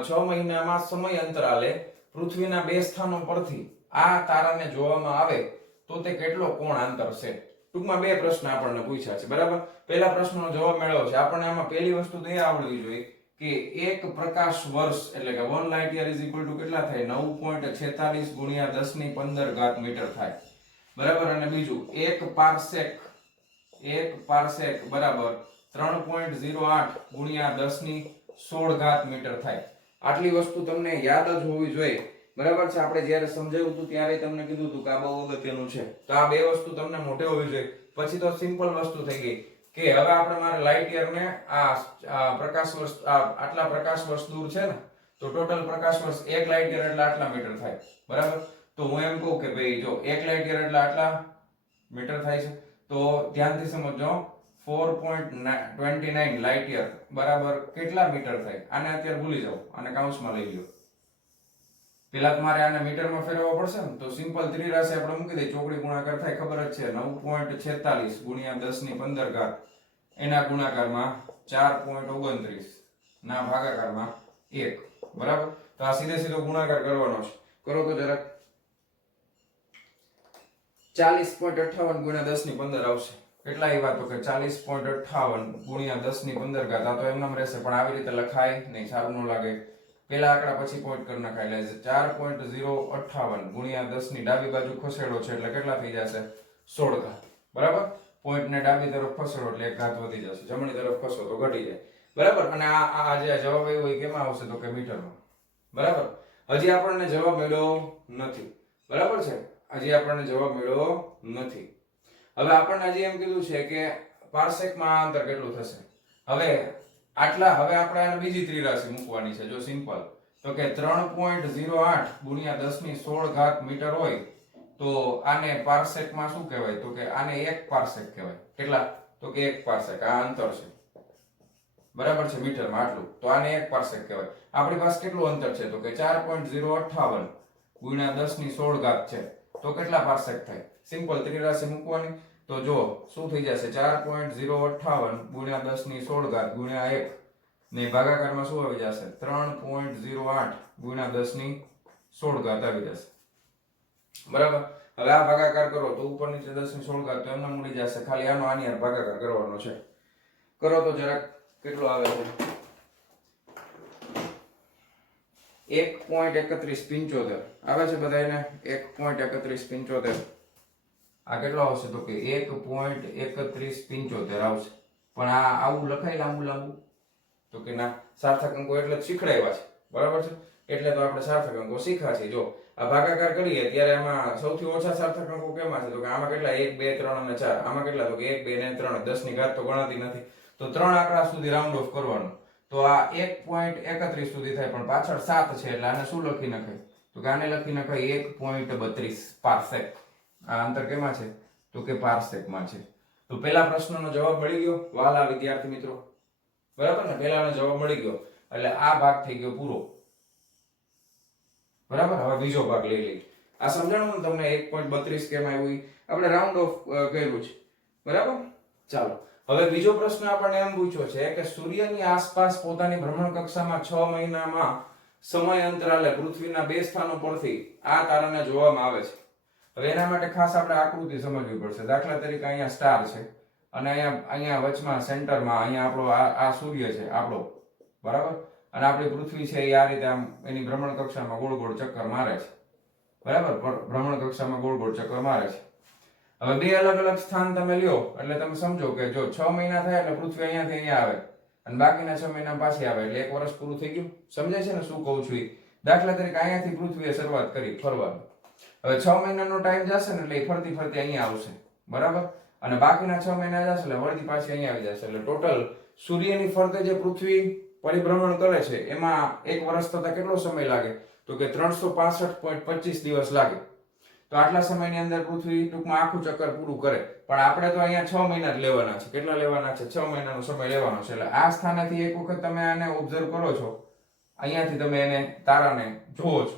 6 મહિનામાં સમય અંતરાલે પૃથ્વીના બે સ્થાનો પરથી આ તારાને જોવામાં આવે તો તે કેટલો કોણ અંતર છે? ટૂંકમાં બે પ્રશ્ન આપણને પૂછ્યા છે. બરાબર. પહેલા પ્રશ્નનો જવાબ મેળવ્યો છે. આપણને આમાં પહેલી વસ્તુ તો એ આવડવી જોઈએ કે એક પ્રકાશ વર્ષ એટલે કે 1 light year is equal to કેટલા થાય? 9.46 ગુણ્યા 10 ની 15 મીટર થાય. બરાબર. અને બીજું એક પારસેક બરાબર 3.08 ગુણ્યા 10 ની 16 મીટર થાય. આટલી વસ્તુ તમને યાદ જ હોવી જોઈએ. બરાબર છે. આપણે જ્યારે સમજાવ્યું હતું ત્યારે તમને કીધું હતું કે આ બહુ અગત્યનું છે. તો આ બે વસ્તુ તમને મોઢે હોવી જોઈએ. પછી તો સિમ્પલ વસ્તુ થઈ ગઈ કે હવે આપણે મારે લાઇટ યર ને આ પ્રકાશ વર્ષ આટલા પ્રકાશ વર્ષ દૂર છે ને, તો ટોટલ પ્રકાશ વર્ષ 1 લાઇટ યર એટલે આટલા મીટર થાય. બરાબર. તો હું એમ કહું કે ભાઈ જો 1 લાઇટ યર એટલે આટલા મીટર થાય છે. તો ધ્યાનથી સમજો 4.29 લાઇટ યર બરાબર કેટલા મીટર થાય? આને અત્યારે ભૂલી જાઓ, આને કાઉન્સમાં લઈ લો. પેલા તમારે આને મીટરમાં ફેરવવા પડશે ને, તો સિમ્પલ ત્રિરાશી આપણે મૂકી દઈએ. ચોકડી ગુણાકાર થાય ખબર જ છે, 9.46 ગુણ્યા 10 ની 15 એના ગુણાકારમાં 4.29 ના ભાગાકારમાં 1. બરાબર. તો આ સીધો ગુણાકાર કરવાનો છે. કરો તો જરાક. 40.58 ગુણ્યા 10 ની 15 આવશે. કેટલા આવ્યા? તો કે 40.58 ગુણ્યા 10 ની 15 આ તો એમનામ રહેશે પણ આવી રીતે લખાય નહીં, સારું ન લાગે. પેલા આંકડા પછી પોઈન્ટ કરી નખાય. એટલે 4.058 ગુણ્યા 10 ની ડાબી બાજુ ખસેડો છે એટલે કેટલા થઈ જશે? 16. બરાબર. પોઈન્ટ ને ડાબી તરફ ખસેડો એટલે 1 ઘાત વધી જશે, જમણી તરફ ખસો તો ઘટી જાય. બરાબર. અને આ જે જવાબ આવ્યો એ કેમાં આવશે? તો કે મીટરમાં. બરાબર. હજી આપણને જવાબ મળ્યો નથી. બરાબર છે. હજી આપણને જવાબ મળ્યો નથી. હવે આપણને હજી એમ કીધું છે કે પારસેકમાં આ અંતર કેટલું થશે. હવે હવે આપણે આને બીજી ત્રિરાશિ મૂકવાની છે. જો સિમ્પલ તો કે 3.08 ગુણ્યા 10 ની 16 ઘાત મીટર હોય તો આને પારસેકમાં શું કહેવાય? તો કે આને 1 પારસેક કહેવાય. કેટલા? તો કે 1 પારસેક. આ અંતર છે, બરાબર છે, મીટરમાં આટલું, તો આને 1 પારસેક કહેવાય. આપણી પાસે કેટલું અંતર છે? તો કે 4.058 ગુણ્યા 10 ની 16 ઘાત છે, તો કેટલા પારસેક થાય? સિમ્પલ ત્રિરાશિ મૂકવાની. તો જો શું થઈ જશે? 4.058 ગુણ્યા 10 ની 16 ઘાત ગુણ્યા 1 ને ભાગાકારમાં શું આવી જશે? 3.08 ગુણ્યા 10 ની 16 ઘાત આવી જશે, બરાબર. હવે આ ભાગાકાર કરો તો ઉપર નીચે 10 ની 16 ઘાત તો એમને મળી જશે. ખાલી આનો આની હારે ભાગાકાર કરવાનો છે. કરો તો જરાક કેટલો આવે છે? 1.3175 આવે છે બધાને. 1.3175 આ કેટલો આવશે? તો કે 1.3175 આવશે. પણ આ આવું લખાય લાંબુ લાંબુ? તો કે ના, સાર્થક અંકો એટલે જ શીખડાવ્યા છે, બરાબર છે, એટલે તો આપણે સાર્થક અંકો શીખ્યા છે. જો આ ભાગાકાર કરીએ ત્યારે આમાં સૌથી ઓછા સાર્થક અંકો કેમાં છે? તો કે આમાં કેટલા? 1 2 3 અને 4. આમાં કેટલા? તો કે 1 2 ને 3. 10 ની ઘાત તો ગણાતી નથી, તો 3 આંકડા સુધી રાઉન્ડ ઓફ કરવાનું. તો આ 1.31 સુધી થાય, પણ પાછળ 7 છે એટલે આને શું લખી નખાય? તો કે આને લખી નખાય 1.32 પારસેક. આ અંતર કેમાં છે? તો કે પારસેકમાં છે. તો પહેલા પ્રશ્નનો જવાબ મળી ગયો વહાલા વિદ્યાર્થી મિત્રો, બરાબર ને? પહેલાનો જવાબ મળી ગયો એટલે આ ભાગ થઈ ગયો પૂરો, બરાબર. હવે બીજો ભાગ લઈ લઈએ. આ સમજાણું તમને 1.32 કેમ આવ્યું? આપણે રાઉન્ડ ઓફ કર્યું છે, બરાબર. ચાલો હવે બીજો પ્રશ્ન આપણને એમ પૂછ્યો છે કે સૂર્યની આસપાસ પોતાની ભ્રમણ કક્ષામાં 6 મહિનામાં સમય અંતરાલે પૃથ્વીના 2 સ્થાનો પરથી આ તારાને જોવામાં આવે છે. હવે એના માટે ખાસ આપણે આકૃતિ સમજવી પડશે. દાખલા તરીકે અહીંયા સ્ટાર છે અને અહીંયા વચમાં સેન્ટરમાં અહીંયા આપણો આ સૂર્ય છે આપણો, બરાબર. અને આપણી પૃથ્વી છે એ આ રીતે આમ એની ભ્રમણ કક્ષામાં ગોળ ગોળ ચક્કર મારે છે, બરાબર. ભ્રમણ કક્ષામાં ગોળ ગોળ ચક્કર મારે છે. હવે બે અલગ અલગ સ્થાન તમે લ્યો એટલે તમે સમજો કે જો 6 મહિના થાય એટલે પૃથ્વી અહીંયાથી અહીંયા આવે અને બાકીના 6 મહિના પાછી આવે એટલે 1 વર્ષ પૂરું થઈ ગયું. સમજાય છે ને શું કહું છું? દાખલા તરીકે અહીંયાથી પૃથ્વીએ શરૂઆત કરી ફરવાનું. હવે 6 મહિનાનો ટાઈમ જશે ને એટલે એ ફરતી ફરતી અહીંયા આવશે, બરાબર. અને બાકીના 6 મહિના જશે એટલે વળતી પાછી અહીંયા આવી જશે. એટલે ટોટલ સૂર્યની ફરતે જે પૃથ્વી પરિભ્રમણ કરે છે એમાં 1 વર્ષ થતા કેટલો સમય લાગે? તો કે 365.25 દિવસ લાગે. તો આટલા સમયની અંદર પૃથ્વી ટૂંકમાં આખું ચક્કર પૂરું કરે. પણ આપણે તો અહીંયા 6 મહિના જ લેવાના છે. કેટલા લેવાના છે? 6 મહિનાનો સમય લેવાનો છે. એટલે આ સ્થાનેથી એક વખત તમે આને ઓબ્ઝર્વ કરો છો, અહીંયાથી તમે એને તારાને જોવો છો,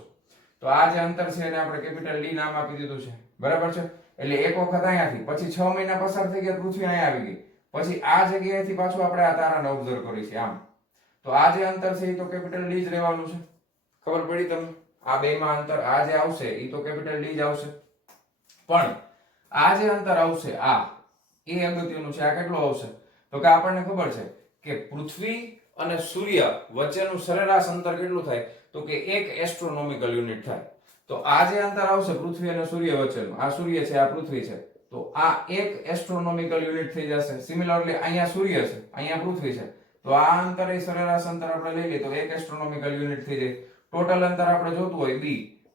તો આ જે અંતર છે એને આપણે કેપિટલ ડી નામ આપી દીધું છે, બરાબર છે. એટલે એક વખત અહીંયાથી પછી 6 મહિના પસાર થઈ ગયા, પૃથ્વી અહીંયા આવી ગઈ, પછી આ જગ્યાએથી પાછું આપણે આ તારાને ઓબ્ઝર્વ કરી છે આમ. તો આ જે અંતર છે એ તો કેપિટલ ડી જ રહેવાનું છે. ખબર પડી તમને? આ બેમાં અંતર આ જે આવશે એ તો કેપિટલ ડી જ આવશે. પણ આ જે અંતર આવશે આ એ અગત્યનું છે. આ કેટલો આવશે? તો કે આપણને ખબર છે કે પૃથ્વી અને સૂર્ય વચ્ચેનું સરેરાશ અંતર કેટલું થાય? તો કે 1 એસ્ટ્રોનોમિકલ યુનિટ થાય. તો આ જે અંતર આવશે પૃથ્વી અને સૂર્ય વચ્ચેનું, આ સૂર્ય છે આ પૃથ્વી છે, તો આ 1 એસ્ટ્રોનોમિકલ યુનિટ થઈ જશે. સિમિલરલી અહીંયા સૂર્ય છે અહીંયા પૃથ્વી છે, તો આ અંતર એ સરેરાશ અંતર આપણે લઈ લઈએ તો 1 એસ્ટ્રોનોમિકલ યુનિટ થઈ જાય. ટોટલ અંતર આપણે જોતું હોય b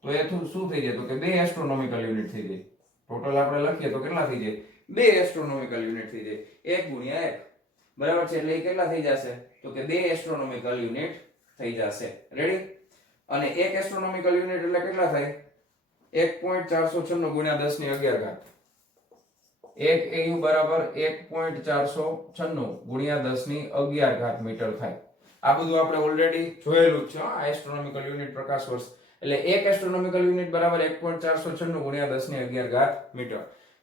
તો એ શું થઈ જાય? તો કે 2 એસ્ટ્રોનોમિકલ યુનિટ થઈ જાય. ટોટલ આપણે લખીએ તો કેટલા થઈ જાય? 2 એસ્ટ્રોનોમિકલ યુનિટ થઈ જાય. 1 ગુણ્યા 1, બરાબર છે. એટલે એ કેટલા થઈ જશે? તો કે 2 એસ્ટ્રોનોમિકલ યુનિટ થઈ જશે. રેડી? અને 1 એસ્ટ્રોનોમિકલ યુનિટ એટલે કેટલા થાય? 1.496 ગુણ્યા 10 ની 11 ઘાત. 1 AU બરાબર 1.496 ગુણ્યા 10 ની 11 ઘાત મીટર થાય. આ બધું આપણે ઓલરેડી જોયેલું જ છે. આ એસ્ટ્રોનોમિકલ યુનિટ પ્રકાશ વર્ષ એટલે 1 એસ્ટ્રોનોમિકલ યુનિટ બરાબર 1.496 ગુણ્યા 10 ની 11 ઘાત મીટર.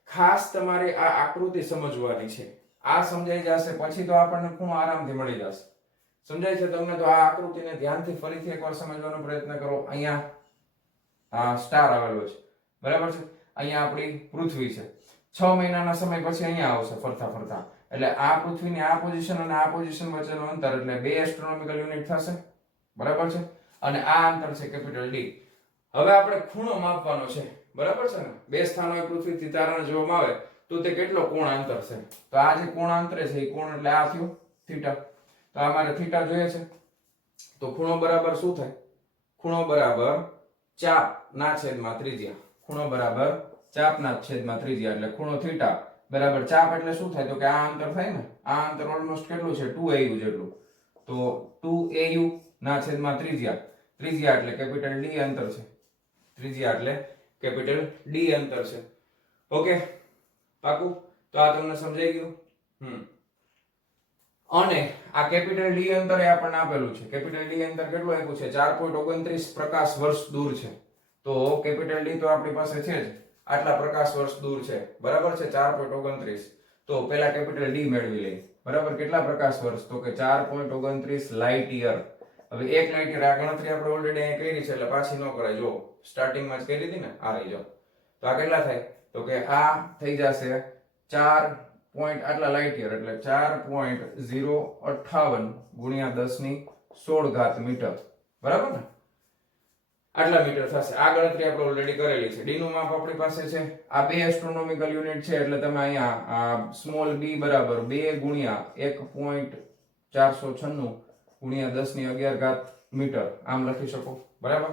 ખાસ તમારે આ આકૃતિ સમજવાની છે. આ સમજાઈ જશે પછી તો આપણને ખૂણો આરામથી મળી જશે. સમજાય છે તમને? તો આ આકૃતિને ધ્યાનથી ફરીથી એકવાર સમજવાનો પ્રયત્ન કરો. અહીંયા આ સ્ટાર આવેલો છે, બરાબર છે. અહીંયા આપણી પૃથ્વી છે. 6 મહિનાના સમય પછી અહીંયા આવશે ફરતા ફરતા. એટલે આ પૃથ્વીની આ પોઝિશન અને આ પોઝિશન વચ્ચેનું અંતર એટલે 2 એસ્ટ્રોનોમિકલ યુનિટ થશે, બરાબર છે. અને આ અંતર છે કેપિટલ ડી. હવે આપણે ખૂણો માપવાનો છે, બરાબર છે ને? 2 સ્થાનોએ પૃથ્વીથી તારાને જોવામાં આવે તો તે કેટલો કોણ અંતર છે? તો આ જે કોણ અંતરે છે એ કોણ એટલે આ થયું થીટા. તો આ મારે થીટા જોઈએ છે. તો ખૂણો બરાબર શું થાય? ખૂણો બરાબર ચાપ ના છેદમાં ત્રિજ્યા. ખૂણો બરાબર ચાપના છેદમાં ત્રિજ્યા એટલે ખૂણો થીટા બરાબર ચાપ એટલે શું થાય તો કે આ અંતર થાય ને આ અંતર ઓલમોસ્ટ કેટલું છે 2au જેટલું તો 2au ના છેદમાં ત્રિજ્યા ત્રિજ્યા એટલે કેપિટલ D અંતર છે ત્રિજ્યા એટલે કેપિટલ D અંતર છે ઓકે પાકું તો આ તમને સમજાઈ ગયું અને આ કેપિટલ D અંતર એ આપણને આપેલું છે કેપિટલ D અંતર કેટલું આપ્યું છે 4.29 પ્રકાશ વર્ષ દૂર છે તો કેપિટલ D તો આપણી પાસે છે જ આટલા પ્રકાશ વર્ષ દૂર છે બરાબર છે 4.29 તો પહેલા કેપિટલ D મેળવી લઈએ બરાબર કેટલા પ્રકાશ વર્ષ તો કે 4.29 લાઇટ યર હવે 1 લાઇટ યર આ ગણતરી આપણે ઓલરેડી અહીં કરી છે એટલે પાછી ન કરાય જો સ્ટાર્ટિંગ માં જ કરી હતી ને આ રહી જો તો આ કેટલા થાય તો કે આ થઈ જશે 4 પોઈન્ટ આટલા લાઇટ યર એટલે 4.058 ગુણ્યા 10 ની 16 મીટર બરાબર ને આટલા મીટર થશે આ ગણતરી આપણે ઓલરેડી કરેલી છે ડી નું માપ આપણી પાસે છે આ બે એસ્ટ્રોનોમિકલ યુનિટ છે એટલે તમે અહીંયા આ સ્મોલ b બરાબર 2 ગુણ્યા 1.496 ગુણ્યા 10 ની 11 મીટર આમ લખી શકો બરાબર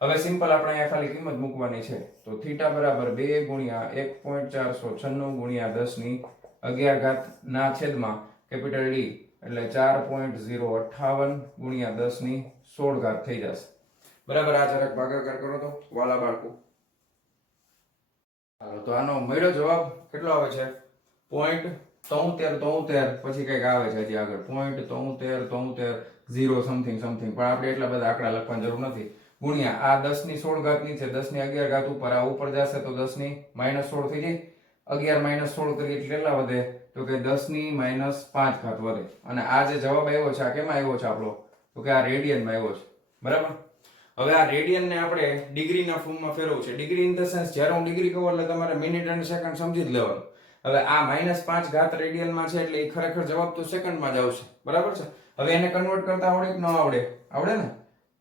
હવે સિમ્પલ આપણે અહીંયા ખાલી કિંમત મૂકવાની છે તો થીટા બરાબર 2 ગુણ્યા 1.496 ગુણ્યા 10 ની 11 ના છેદમાં કેપિટલ D એટલે 4.058 ગુણ્યા 10 ની 16 થઈ જશે બરાબર આ જરાક ભાગાકાર કરો તો વાલા બાળકો હાલો તો આનો મળ્યો જવાબ કેટલો આવે છે 0.73 પછી કઈક આવે છે હજી આગળ 0.73 0 સમથિંગ સમથિંગ પણ આપણે એટલા બધા આંકડા લખવાની જરૂર નથી ગુણ્યા આ 10 ની 16 ની છે 10 ની 11 ઉપર આ ઉપર જશે તો 10 ની -16 થઈ જાય 11 -16 કરીએ એટલે કેટલા વધે તો કે 10 ની -5 વધે અને આ જે જવાબ આવ્યો છે આ કેમાં આવ્યો છે આપણો તો કે આ રેડિયનમાં આવ્યો છે બરાબર હવે આ રેડિયન ને આપણે ડિગ્રીના ફોર્મમાં ફેરવવું છે ડિગ્રી ઇન ધ સેન્સ જ્યારે હું ડિગ્રી કહું એટલે તમારે મિનિટ અને સેકન્ડ સમજી જ લેવાનું હવે આ -5 રેડિયનમાં છે એટલે એ ખરેખર જવાબ તો સેકન્ડમાં જ આવશે બરાબર છે હવે એને કન્વર્ટ કરતા આવડે કે ન આવડે આવડે ને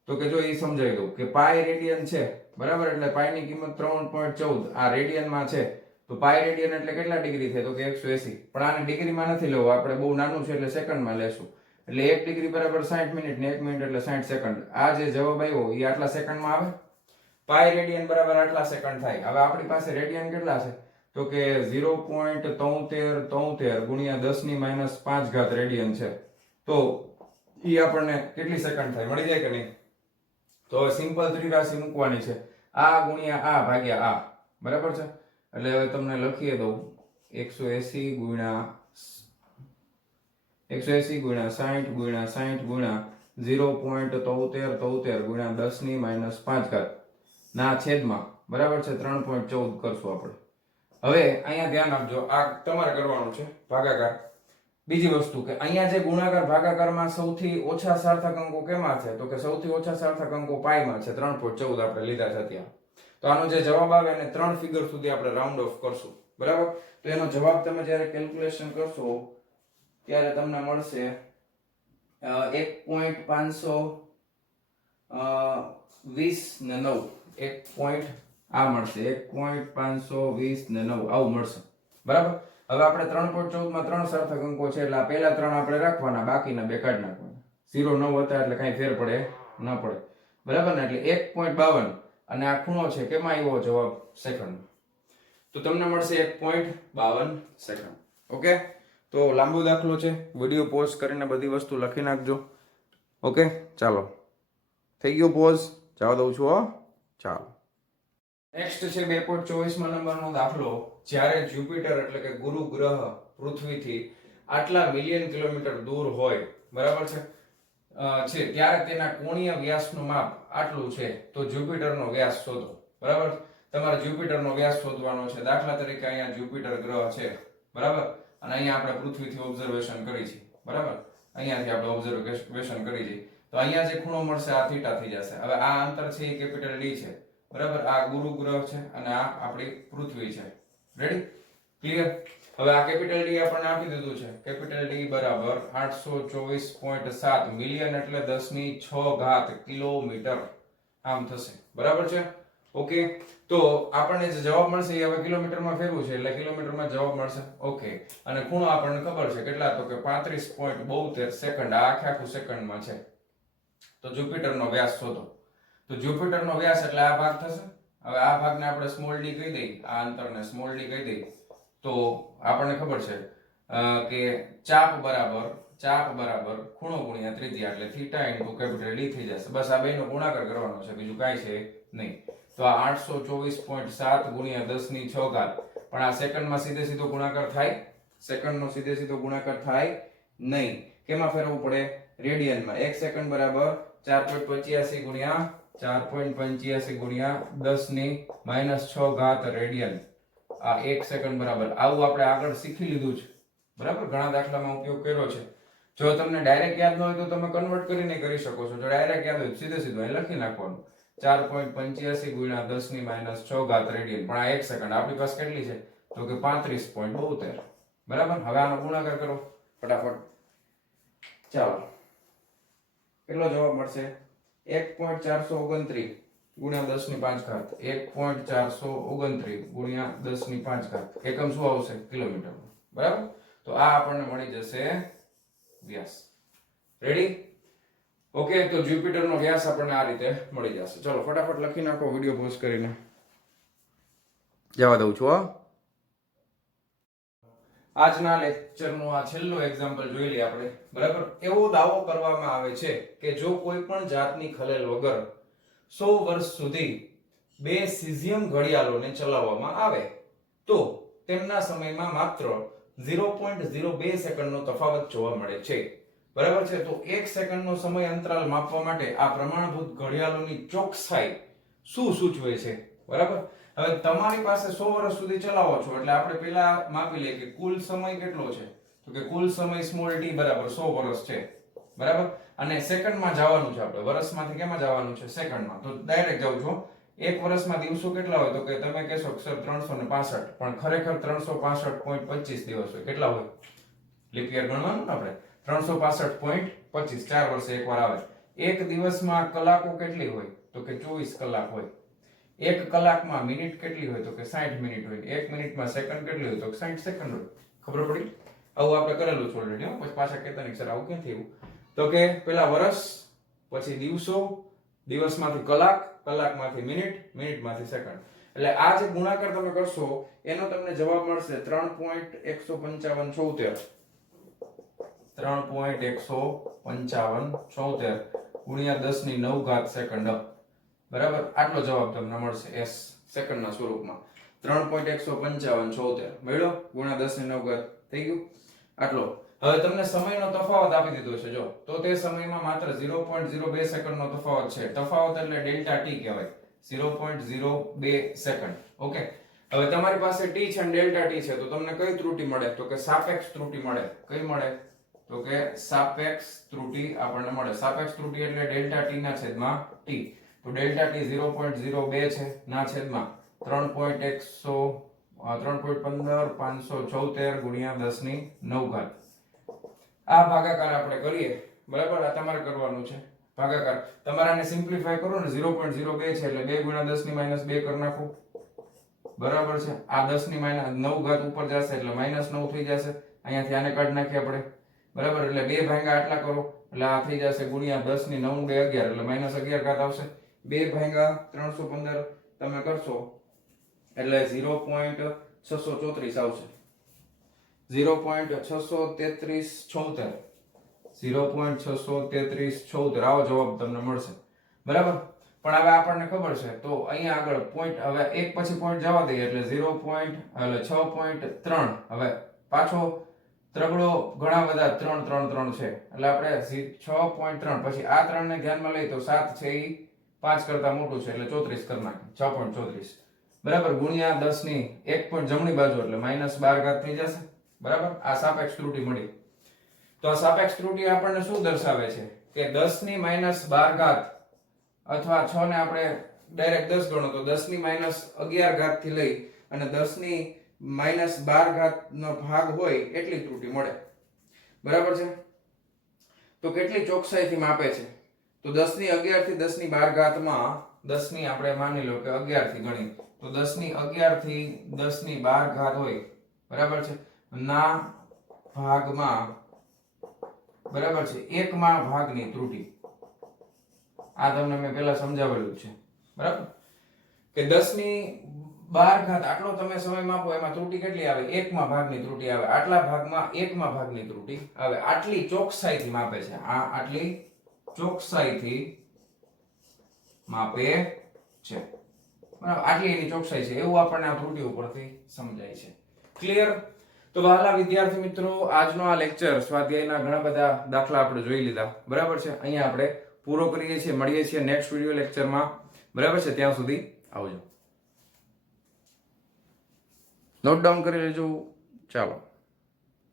તો કે જો એ સમજાવી દઉં કે પાઈ રેડિયન છે બરાબર એટલે પાઈ ની કિંમત 3.14 આ રેડિયનમાં છે તો પાઈ રેડિયન એટલે કેટલા ડિગ્રી થાય તો કે 180 પણ આને ડિગ્રીમાં નથી લેવું આપણે બહુ નાનું છે એટલે સેકન્ડમાં લેશું એટલે 1 ડિગ્રી બરાબર 60 મિનિટ ને 1 મિનિટ એટલે 60 સેકન્ડ આ જે જવાબ આવ્યો એ આટલા સેકન્ડમાં આવે પાઈ રેડિયન બરાબર આટલા સેકન્ડ થાય હવે આપણી પાસે રેડિયન કેટલા છે તો કે 0.73 ગુણ્યા 10 ની -5 રેડિયન છે તો ઈ આપણને કેટલી સેકન્ડ થાય મળી જાય કે નહીં તો હવે સિમ્પલ ત્રિરાશિ મૂકવાની છે આ ગુણ્યા આ ભાગ્યા આ બરાબર છે એટલે હવે તમને લખી દઉં 180 ગુણ્યા 60 ગુણ્યા 0.73 ગુણ્યા 10 ની -5 ના છેદમાં બરાબર છે 3.14 કરશું આપણે હવે અહીંયા ધ્યાન આપજો આ તમારે કરવાનું છે ભાગાકાર બીજી વસ્તુ કે અહીંયા જે ગુણાકાર ભાગાકારમાં સૌથી ઓછા સાર્થક અંકો કેમાં છે તો કે સૌથી ઓછા સાર્થક અંકો પાઈમાં છે 3.14 આપણે લીધા છે ત્યાં તો આનો જે જવાબ આવે એને 3 ફિગર સુધી આપણે રાઉન્ડ ઓફ કરશું બરાબર તો એનો જવાબ તમે જ્યારે કેલ્ક્યુલેશન કરશો ત્યારે તમને મળશે 1.520 ને 9 આ મળશે 1.520 ને 9 આવું મળશે બરાબર હવે આપણે 3.14 માં 3 સાર્થક અંકો છે એટલે આ પહેલા 3 આપણે રાખવાના બાકીના બે કાઢી નાખવાના 0 9 હતા એટલે કઈ ફેર પડે ન પડે બરાબર ને એટલે 1.52 અને આ ખૂણો છે કેમાં આવ્યો જવાબ સેકન્ડ તો તમને મળશે 1.52 સેકન્ડ ઓકે તો લાંબો દાખલો છે વિડિયો પોઝ કરીને બધી વસ્તુ લખી નાખજો ઓકે ચાલો થઈ ગયો પોઝ જવા દઉં છું હો ચાલો નેક્સ્ટ છે 2.24 નંબરનો દાખલો જ્યારે જ્યુપિટર એટલે કે ગુરુ ગ્રહ પૃથ્વીથી આટલા મિલિયન કિલોમીટર દૂર હોય બરાબર છે ત્યારે તેના કોણીય વ્યાસનું માપ આટલું છે તો જ્યુપિટરનો વ્યાસ શોધો બરાબર તમારે જ્યુપિટરનો વ્યાસ શોધવાનો છે દાખલા તરીકે અહીંયા જ્યુપિટર ગ્રહ છે બરાબર અને અહીંયા આપણે પૃથ્વીથી ઓબ્ઝર્વેશન કરી છે બરાબર અહીંયાથી આપણે ઓબ્ઝર્વેશન કરી છે તો અહીંયા જે ખૂણો મળશે આ થીટા થઈ જશે હવે આ અંતર છે એ કેપિટલ ડી છે બરાબર આ ગુરુ ગ્રહ છે અને આ આપણી પૃથ્વી છે રેડી ક્લિયર હવે આ કેપિટલ ડી આપણને આપી દીધું છે કેપિટલ ડી બરાબર 824.7 મિલિયન એટલે 10 ની 6 કિલોમીટર આમ થશે બરાબર છે ઓકે તો આપણને જે જવાબ મળશે એ હવે કિલોમીટરમાં ફેરવું છે એટલે કિલોમીટરમાં જવાબ મળશે ઓકે અને ખૂણો આપણને ખબર છે કેટલા તો કે 35.72 સેકન્ડ આ આખું સેકન્ડમાં છે તો જ્યુપિટરનો વ્યાસ શોધો તો જ્યુપિટરનો વ્યાસ એટલે આ ભાગ થશે હવે આ ભાગને આપણે સ્મોલ ડી કહી દઈએ, આ અંતરને સ્મોલ ડી કહી દઈએ, તો આપણને ખબર છે કે ચાપ બરાબર ખૂણો ગુણ્યા ત્રિજ્યા એટલે થીટા ઇન્ટુ કેપિટલ ડી થઈ જશે. બસ આ બેનો ગુણાકાર કરવાનો છે, બીજું કાંઈ છે નહીં. તો આ 824.7 ગુણ્યા 10 ની 6 ઘાત, પણ આ સેકન્ડમાં સીધો ગુણાકાર થાય? સેકન્ડનો સીધો ગુણાકાર થાય નહીં. કેમાં ફેરવવું પડે? રેડિયનમાં. 1 સેકન્ડ બરાબર 4.85 ગુણ્યા 4.85 ગુણ્યા 10 ની -6 ઘાત રેડિયન. આ 1 સેકન્ડ બરાબર. આવું આપણે આગળ શીખી લીધું છે, બરાબર? ઘણા દાખલામાં ઉપયોગ કર્યો છે. જો તમને ડાયરેક્ટ યાદ ન હોય તો તમે કન્વર્ટ કરીને કરી શકો છો. જો ડાયરેક્ટ યાદ હોય સીધું અહીં લખી નાખવાનું 4.85 ગુણ્યા 10 ની -6 ઘાત રેડિયન. પણ આ 1 સેકન્ડ આપણી પાસે કેટલી છે? તો કે 35.72. બરાબર? હવે આનો ગુણાકાર કરો ફટાફટ. ચાલો, કેટલો જવાબ મળશે? 1.429 ગુણ્યા 10 ની 5 ઘાત. 1.429 ગુણ્યા 10 ની 5 ઘાત. એકમ શું આવશે? કિલોમીટર. બરાબર? તો આ આપણને મળી જશે વ્યાસ. રેડી? ઓકે, તો જ્યુપિટરનો વ્યાસ આપણને આ રીતે મળી જશે. ચલો ફટાફટ લખી નાખો વિડિયો પોઝ કરીને. જવા દઉં છું. આજના લેક્ચરનો આ છેલ્લો એક્ઝામ્પલ જોઈ લઈએ આપણે. બરાબર? એવો દાવો કરવામાં આવે છે કે જો કોઈ પણ જાતની ખલેલ વગર 100 વર્ષ સુધી બે સીઝિયમ ઘડિયાળોને ચલાવવામાં આવે તો તેમના સમયમાં માત્ર 0.02 સેકન્ડનો તફાવત જોવા મળે છે. બરાબર છે? તો 1 સેકન્ડનો સમય અંતરાલ માપવા માટે આ પ્રમાણભૂત ઘડિયાળોની ચોકસાઈ શું સૂચવે છે? બરાબર? હવે તમારી પાસે 100 વર્ષ સુધી ચલાવો છો એટલે આપણે પહેલા માપી લઈએ કે કુલ સમય કેટલો છે. તો કે કુલ સમય સ્મોલ ટી બરાબર 100 વર્ષ છે. બરાબર? અને સેકન્ડમાં જવાનું છે આપણે. વર્ષમાંથી કેમાં જવાનું છે? સેકન્ડમાં. તો ડાયરેક્ટ જાઉં છું. એક વર્ષમાં દિવસો કેટલા હોય? તો કે તમે કહેશો કે સર 365, પણ ખરેખર 365.25 દિવસ હોય. કેટલા હોય? લીપ યર ગણવાનું ને આપણે. 365.25 4 વર્ષે એકવાર આવે. એક દિવસમાં કલાકો કેટલી હોય? તો કે 24 કલાક હોય. એક કલાકમાં મિનિટ કેટલી હોય? તો કે 60 મિનિટ હોય. એક મિનિટમાં સેકન્ડ કેટલી હોય? તો કે 60 સેકન્ડ હોય. ખબર પડી? આવું આપણે કરેલું છે ઓલરેડી. પછી પાછા કહેતા નહીં સર આવું ક્યાં થયું? તો કે પેલા વર્ષ, પછી દિવસો, દિવસમાંથી કલાક, કલાકમાંથી મિનિટ, મિનિટમાંથી સેકન્ડ. એટલે આ જે ગુણાકાર તમે કરશો એનો તમને જવાબ મળશે 3.15576 3.15576 ગુણ્યા 10 ની 9 ઘાત સેકન્ડ. બરાબર? આટલો જવાબ તમને મળશે એસ સેકન્ડના સ્વરૂપમાં. 3.15576 મળ્યો ગુણ્યા 10 ની 9 ઘાત. થઈ ગયું? આટલો. હવે તમને સમયનો તફાવત આપી દીધો છે જો. તો તે સમયમાં માત્ર 0.02 સેકન્ડનો તફાવત છે. તફાવત એટલે ડેલ્ટા ટી કહેવાય. 0.02 સેકન્ડ. ઓકે. હવે તમારી પાસે ટી છે અને ડેલ્ટા ટી છે તો તમને કઈ ત્રુટી મળે? તો કે સાપેક્ષ ત્રુટી મળે. કઈ મળે? તો કે સાપેક્ષ ત્રુટી આપણને મળે. સાપેક્ષ ત્રુટી એટલે ડેલ્ટા ટી ના છેદમાં ટી. તો ડેલ્ટા ટી 0.02 છે ના છેદમાં 3.15576 ગુણ્યા 10 ની 9 ઘાત. આ ભાગાકાર આપણે કરીએ. બરાબર? આ તમારે કરવાનું છે ભાગાકાર. તમારે આને સિમ્પ્લિફાય કરો ને 0.02 છે એટલે 2 ગુણ્યા 10 ની -2 કરી નાખો. બરાબર છે? આ 10 ની -9 ઘાત ઉપર જશે એટલે -9 થઈ જશે. અહીંયાથી આને કાઢી નાખીએ આપણે. બરાબર? એટલે 2 ભાગ્યા આટલા કરો એટલે આ થઈ જશે ગુણ્યા 10 ની 9 2 11 એટલે -11 ઘાત આવશે. 2 ભાગ્યા 315 તમે કરશો એટલે 0.634 આવશે. 0.63376 0.63376 આવો જવાબ તમને મળશે. બરાબર? પણ હવે આપણને ખબર છે તો અહીંયા આગળ પોઈન્ટ, હવે એક પછી પોઈન્ટ જવા દઈએ એટલે 6.3. હવે પાછો ત્રગડો ઘણા બધા 3 3 3 છે એટલે આપણે 6.3 પછી આ 3 ને ધ્યાનમાં લઈ તો 7 છે ઈ 5 કરતા મોટું છે એટલે 34 કરી નાખીએ. 6.34. બરાબર? ગુણ્યા 10 ની 1 પોઈન્ટ જમણી બાજુ એટલે -12 ઘાત થઈ જશે. બરાબર? આ સાપેક્ષ ત્રુટી મળી. તો આ સાપેક્ષ ત્રુટી આપણને શું દર્શાવે છે કે 10 ની -12 ઘાત અથવા 6 ને આપણે ડાયરેક્ટ 10 ગણો તો 10 ની -11 ઘાત થી લઈ અને 10 ની -12 ઘાત નો ભાગ હોય એટલી ત્રુટી મળે. બરાબર છે? તો કેટલી ચોકસાઈથી માપે છે? તો 10 ની 11 થી 10 ની 12 ઘાતમાં 10 ની આપણે માની લો કે 11 થી ગણી તો 10 ની 11 થી 10 ની 12 ઘાત હોય. બરાબર છે? ના ભાગમાં, બરાબર છે, 1માં ભાગની ત્રુટી. આ તમને મેં પહેલા સમજાવેલું છે. બરાબર? કે 10 ની 12 ઘાત આટલો તમે સમય માપો, એમાં ત્રુટિ કેટલી આવે? 1 ભાગની ત્રુટિ આવે. આટલા ભાગમાં 1 ભાગની ત્રુટિ આવે. આટલી ચોકસાઈથી માપે છે. આ આટલી ચોકસાઈથી માપે છે, બરાબર? આટલી એની ચોકસાઈ છે, એવું આપણને આ ત્રુટિ ઉપરથી સમજાય છે. ક્લિયર? તો વહાલા વિદ્યાર્થી મિત્રો, આજનો આ લેક્ચર સ્વાધ્યાયના ઘણા બધા દાખલા આપણે જોઈ લીધા, બરાબર છે? અહીંયા આપણે પૂરો કરીએ છીએ. મળીએ છીએ નેક્સ્ટ વિડિયો લેક્ચરમાં, બરાબર છે? ત્યાં સુધી આવજો. નોટ ડાઉન કરી લેજો. ચાલો.